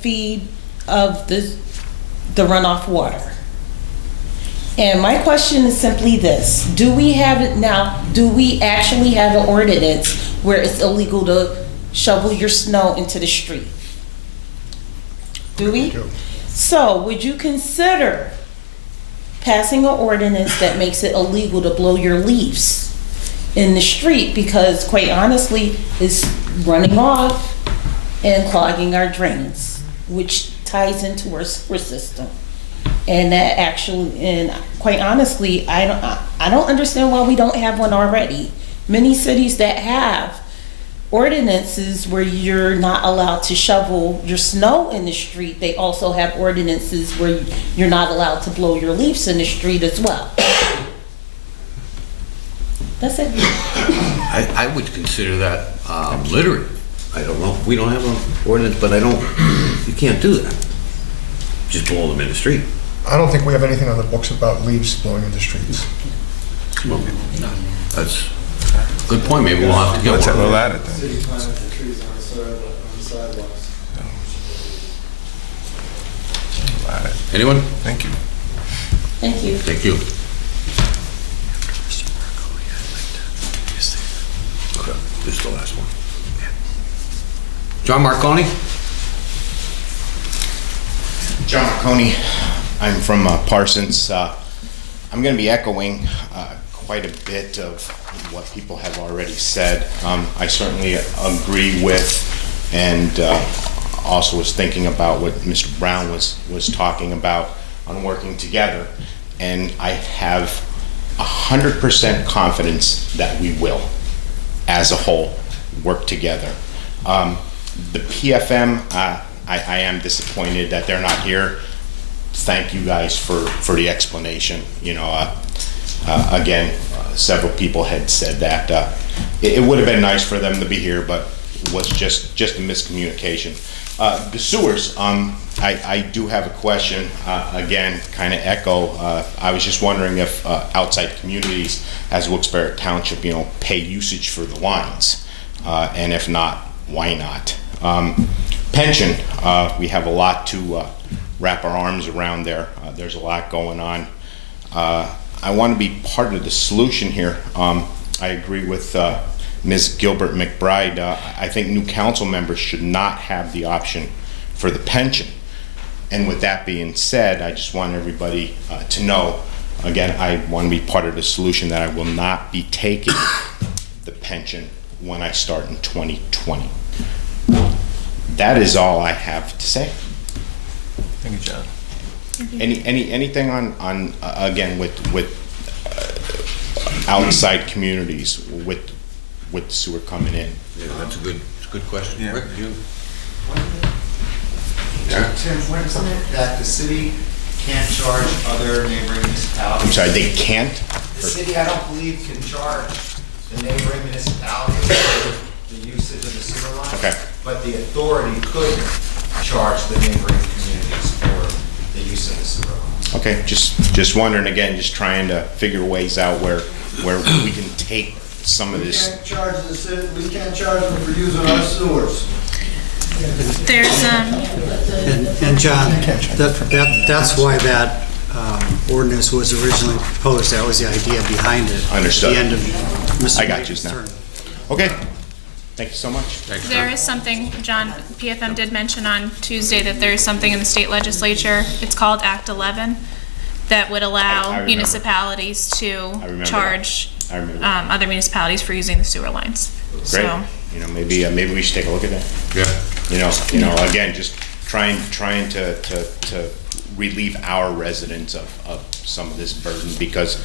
feed of the runoff water. And my question is simply this: do we have it now? Do we actually have an ordinance where it's illegal to shovel your snow into the street? Do we? So would you consider passing an ordinance that makes it illegal to blow your leaves in the street? Because quite honestly, it's running off and clogging our drains, which ties into our sewer system. And that actually, and quite honestly, I don't understand why we don't have one already. Many cities that have ordinances where you're not allowed to shovel your snow in the street, they also have ordinances where you're not allowed to blow your leaves in the street as well. That's it. I would consider that littering. I don't know, we don't have an ordinance, but you can't do that. Just blow them in the street. I don't think we have anything on the books about leaves blowing in the streets. Well, that's a good point, maybe we'll have to get one. We'll add it then. City planted the trees on the sidewalks. We'll add it. Anyone? Thank you. Thank you. Thank you. Okay, this is the last one. John Marconi? John Marconi. I'm from Parsons. I'm going to be echoing quite a bit of what people have already said. I certainly agree with, and also was thinking about what Mr. Brown was talking about on working together. And I have 100% confidence that we will, as a whole, work together. The PFM, I am disappointed that they're not here. Thank you guys for the explanation. You know, again, several people had said that it would have been nice for them to be here, but was just a miscommunication. The sewers, I do have a question. Again, kind of echo. I was just wondering if outside communities, as Wilkes-Barre Township, you know, pay usage for the lines, and if not, why not? Pension, we have a lot to wrap our arms around there. There's a lot going on. I want to be part of the solution here. I agree with Ms. Gilbert McBride. I think new council members should not have the option for the pension. And with that being said, I just want everybody to know, again, I want to be part of the solution, that I will not be taking the pension when I start in 2020. That is all I have to say. Thank you, John. Anything on again with outside communities with sewer coming in? Yeah, that's a good question. Yeah. Rick, you? Tim, when is it that the city can't charge other neighboring municipalities? I'm sorry, they can't? The city, I don't believe, can charge the neighboring municipalities for the usage of the sewer line. Okay. But the authority could charge the neighboring communities for the use of the sewer line. Okay, just wondering, again, just trying to figure ways out where we can take some of this. We can't charge them for using our sewers. There's, And John, that's why that ordinance was originally proposed. That was the idea behind it. Understood. At the end of Mr. I got you now. term. Okay, thank you so much. there is something, John, PFM did mention on Tuesday that there's something in the state legislature, it's called Act 11, that would I allow remember. municipalities to remember charge I remember. other municipalities for using the sewer lines. Great. So, You know, maybe we should take a look at that. Yeah. You know, again, just trying to relieve our residents of some of this burden, because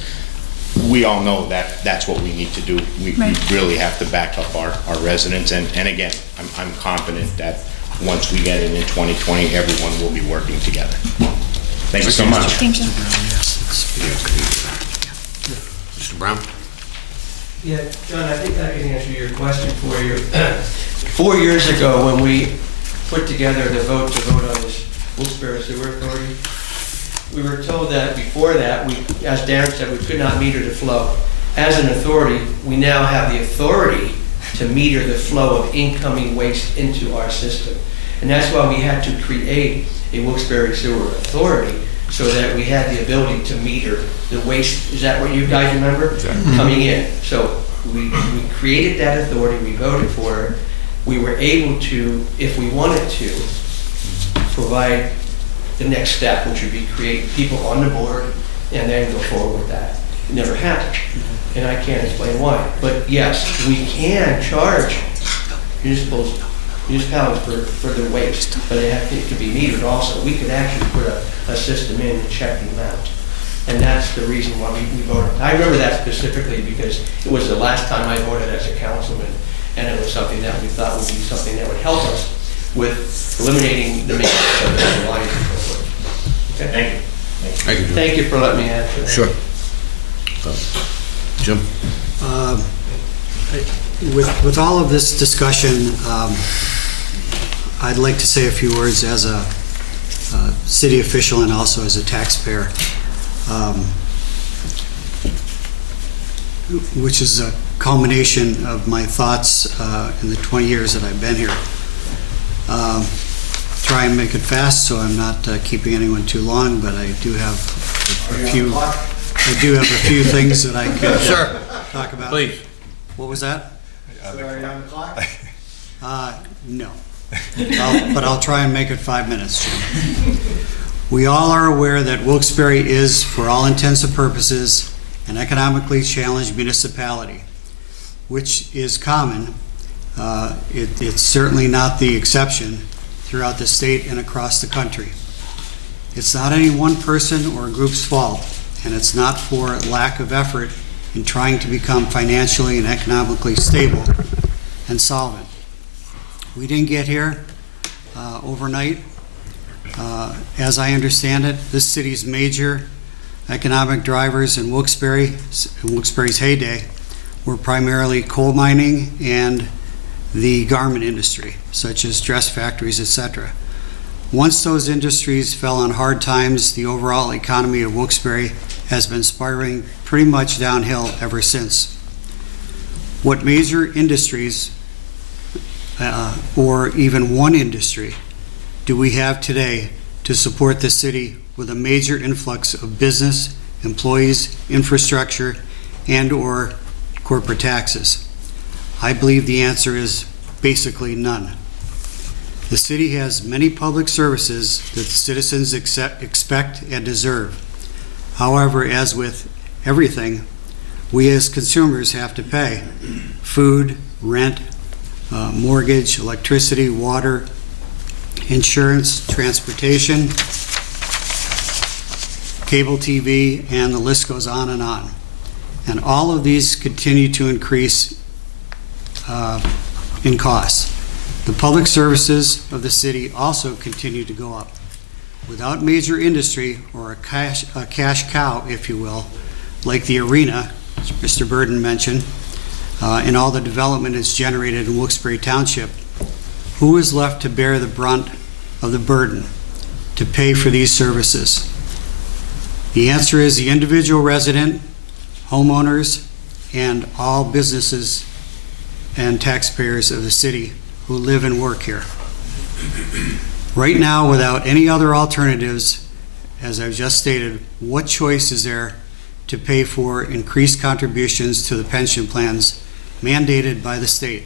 we all know that that's what we need to do. We Right. really have to back up our residents, and again, I'm confident that once we get it in 2020, everyone will be working together. Thank you so much. Thank you. Mr. Brown? Yeah, John, I think I can answer your question for you. 4 years ago, when we put together the vote on this Wilkes-Barre Sewer Authority, we were told that before that, as Darren said, we could not meter the flow. As an authority, we now have the authority to meter the flow of incoming waste into our system. And that's why we had to create a Wilkes-Barre Sewer Authority, so that we had the ability to meter the waste. Is that what you guys remember? Exactly. Coming in. So we created that authority, we voted for it. We were able to, if we wanted to, provide the next step, which would be create people on the board and then go forward with that. It never happened, and I can't explain why. But yes, we can charge municipalities for their waste, but it could be metered also. We could actually put a system in and check the amount. And that's the reason why we voted. I remember that specifically because it was the last time I voted as a councilman, and it was something that we thought would be something that would help us with eliminating the maintenance of the lines and so forth. Okay? Thank you. Thank you, Jim. Thank you for letting me answer that. Sure. Jim? With all of this discussion, I'd like to say a few words as a city official and also as a taxpayer, which is a culmination of my thoughts in the 20 years that I've been here. Try and make it fast so I'm not keeping anyone too long, but I do have a few things that I could Sir, talk about. please. What was that? Are you on the clock? No. But I'll try and make it 5 minutes, Jim. We all are aware that Wilkes-Barre is, for all intents and purposes, an economically challenged municipality, which is common. It's certainly not the exception throughout the state and across the country. It's not any one person or group's fault, and it's not for lack of effort in trying to become financially and economically stable and solvent. We didn't get here overnight. As I understand it, this city's major economic drivers in Wilkes-Barre's heyday were primarily coal mining and the garment industry, such as dress factories, etc. Once those industries fell on hard times, the overall economy of Wilkes-Barre has been spiraling pretty much downhill ever since. What major industries, or even one industry, do we have today to support the city with a major influx of business, employees, infrastructure, and/or corporate taxes? I believe the answer is basically none. The city has many public services that the citizens expect and deserve. However, as with everything, we as consumers have to pay: food, rent, mortgage, electricity, water, insurance, transportation, cable TV, and the list goes on and on. And all of these continue to increase in costs. The public services of the city also continue to go up. Without major industry, or a cash cow, if you will, like the arena, which Mr. Burden mentioned, and all the development is generated in Wilkes-Barre Township, who is left to bear the brunt of the burden to pay for these services? The answer is the individual resident, homeowners, and all businesses and taxpayers of the city who live and work here. Right now, without any other alternatives, as I've just stated, what choice is there to pay for increased contributions to the pension plans mandated by the state,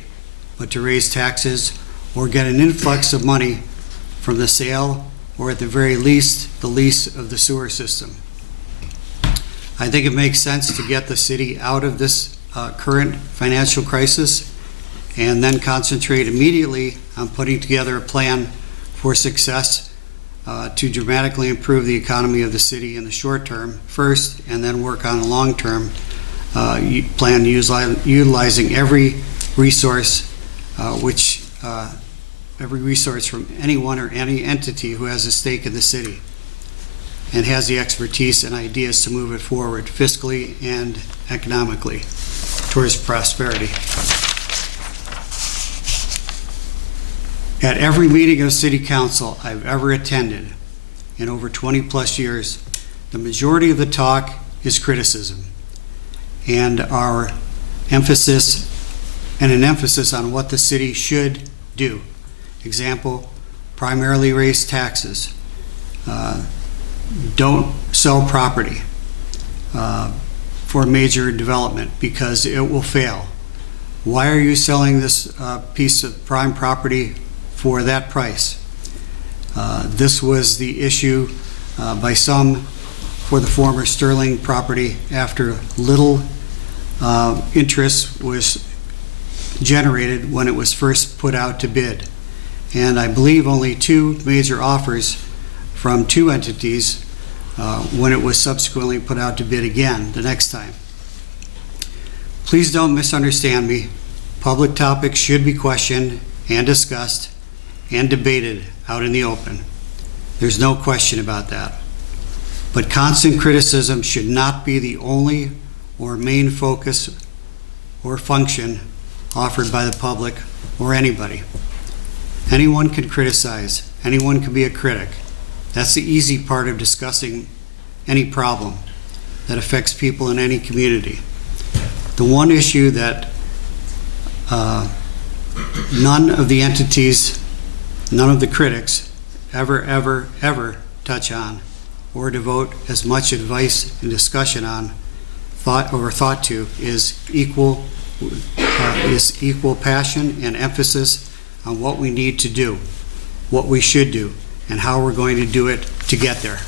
but to raise taxes or get an influx of money from the sale, or at the very least, the lease of the sewer system? I think it makes sense to get the city out of this current financial crisis and then concentrate immediately on putting together a plan for success to dramatically improve the economy of the city in the short term first, and then work on a long term plan utilizing every resource from anyone or any entity who has a stake in the city and has the expertise and ideas to move it forward fiscally and economically towards prosperity. At every meeting of City Council I've ever attended in over 20 plus years, the majority of the talk is criticism and an emphasis on what the city should do. Example, primarily raise taxes. Don't sell property for major development because it will fail. Why are you selling this piece of prime property for that price? This was the issue by some for the former Sterling property after little interest was generated when it was first put out to bid. And I believe only 2 major offers from 2 entities when it was subsequently put out to bid again the next time. Please don't misunderstand me. Public topics should be questioned and discussed and debated out in the open. There's no question about that. But constant criticism should not be the only or main focus or function offered by the public or anybody. Anyone can criticize. Anyone can be a critic. That's the easy part of discussing any problem that affects people in any community. The one issue that none of the entities, none of the critics ever touch on or devote as much advice and discussion on, thought to, is equal passion and emphasis on what we need to do, what we should do, and how we're going to do it to get there.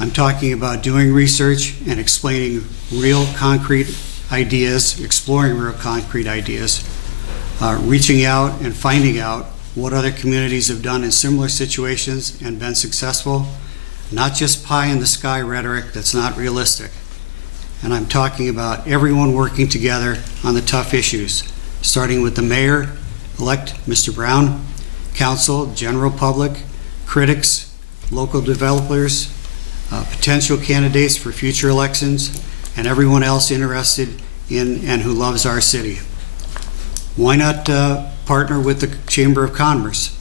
I'm talking about doing research and explaining real concrete ideas, exploring real concrete ideas, reaching out and finding out what other communities have done in similar situations and been successful, not just pie in the sky rhetoric that's not realistic. And I'm talking about everyone working together on the tough issues, starting with the mayor-elect, Mr. Brown, council, general public, critics, local developers, potential candidates for future elections, and everyone else interested in and who loves our city. Why not partner with the Chamber of Commerce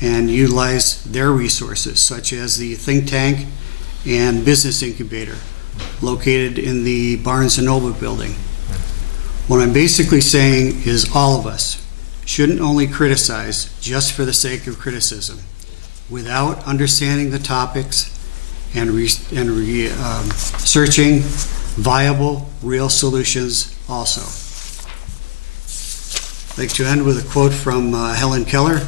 and utilize their resources, such as the think tank and business incubator located in the Barnes & Noble building? What I'm basically saying is all of us shouldn't only criticize just for the sake of criticism, without understanding the topics and researching viable, real solutions also. I'd like to end with a quote from Helen Keller.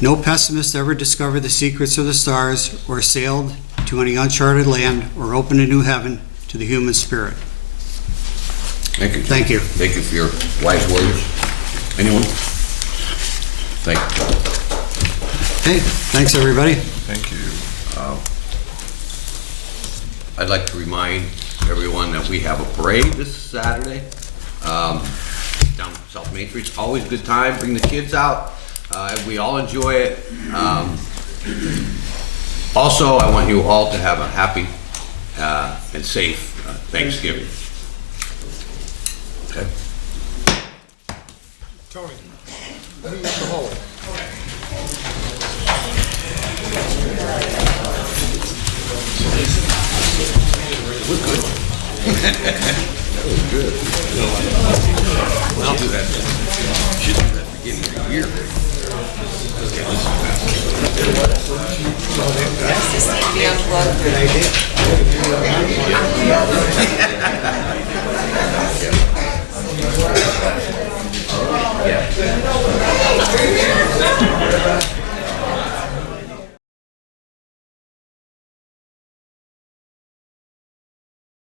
No pessimist ever discovered the secrets of the stars or sailed to any uncharted land or opened a new heaven to the human spirit. Thank you. Thank you. Thank you for your wise words. Anyone? Thank you. Okay, thanks everybody. Thank you. I'd like to remind everyone that we have a parade this Saturday down South Main Street. It's always a good time. Bring the kids out. We all enjoy it. Also, I want you all to have a happy and safe Thanksgiving. Okay. Tony, let me use the hallway. We're good. That was good. We'll do that. Should do that at the beginning of the year. Be unplugged.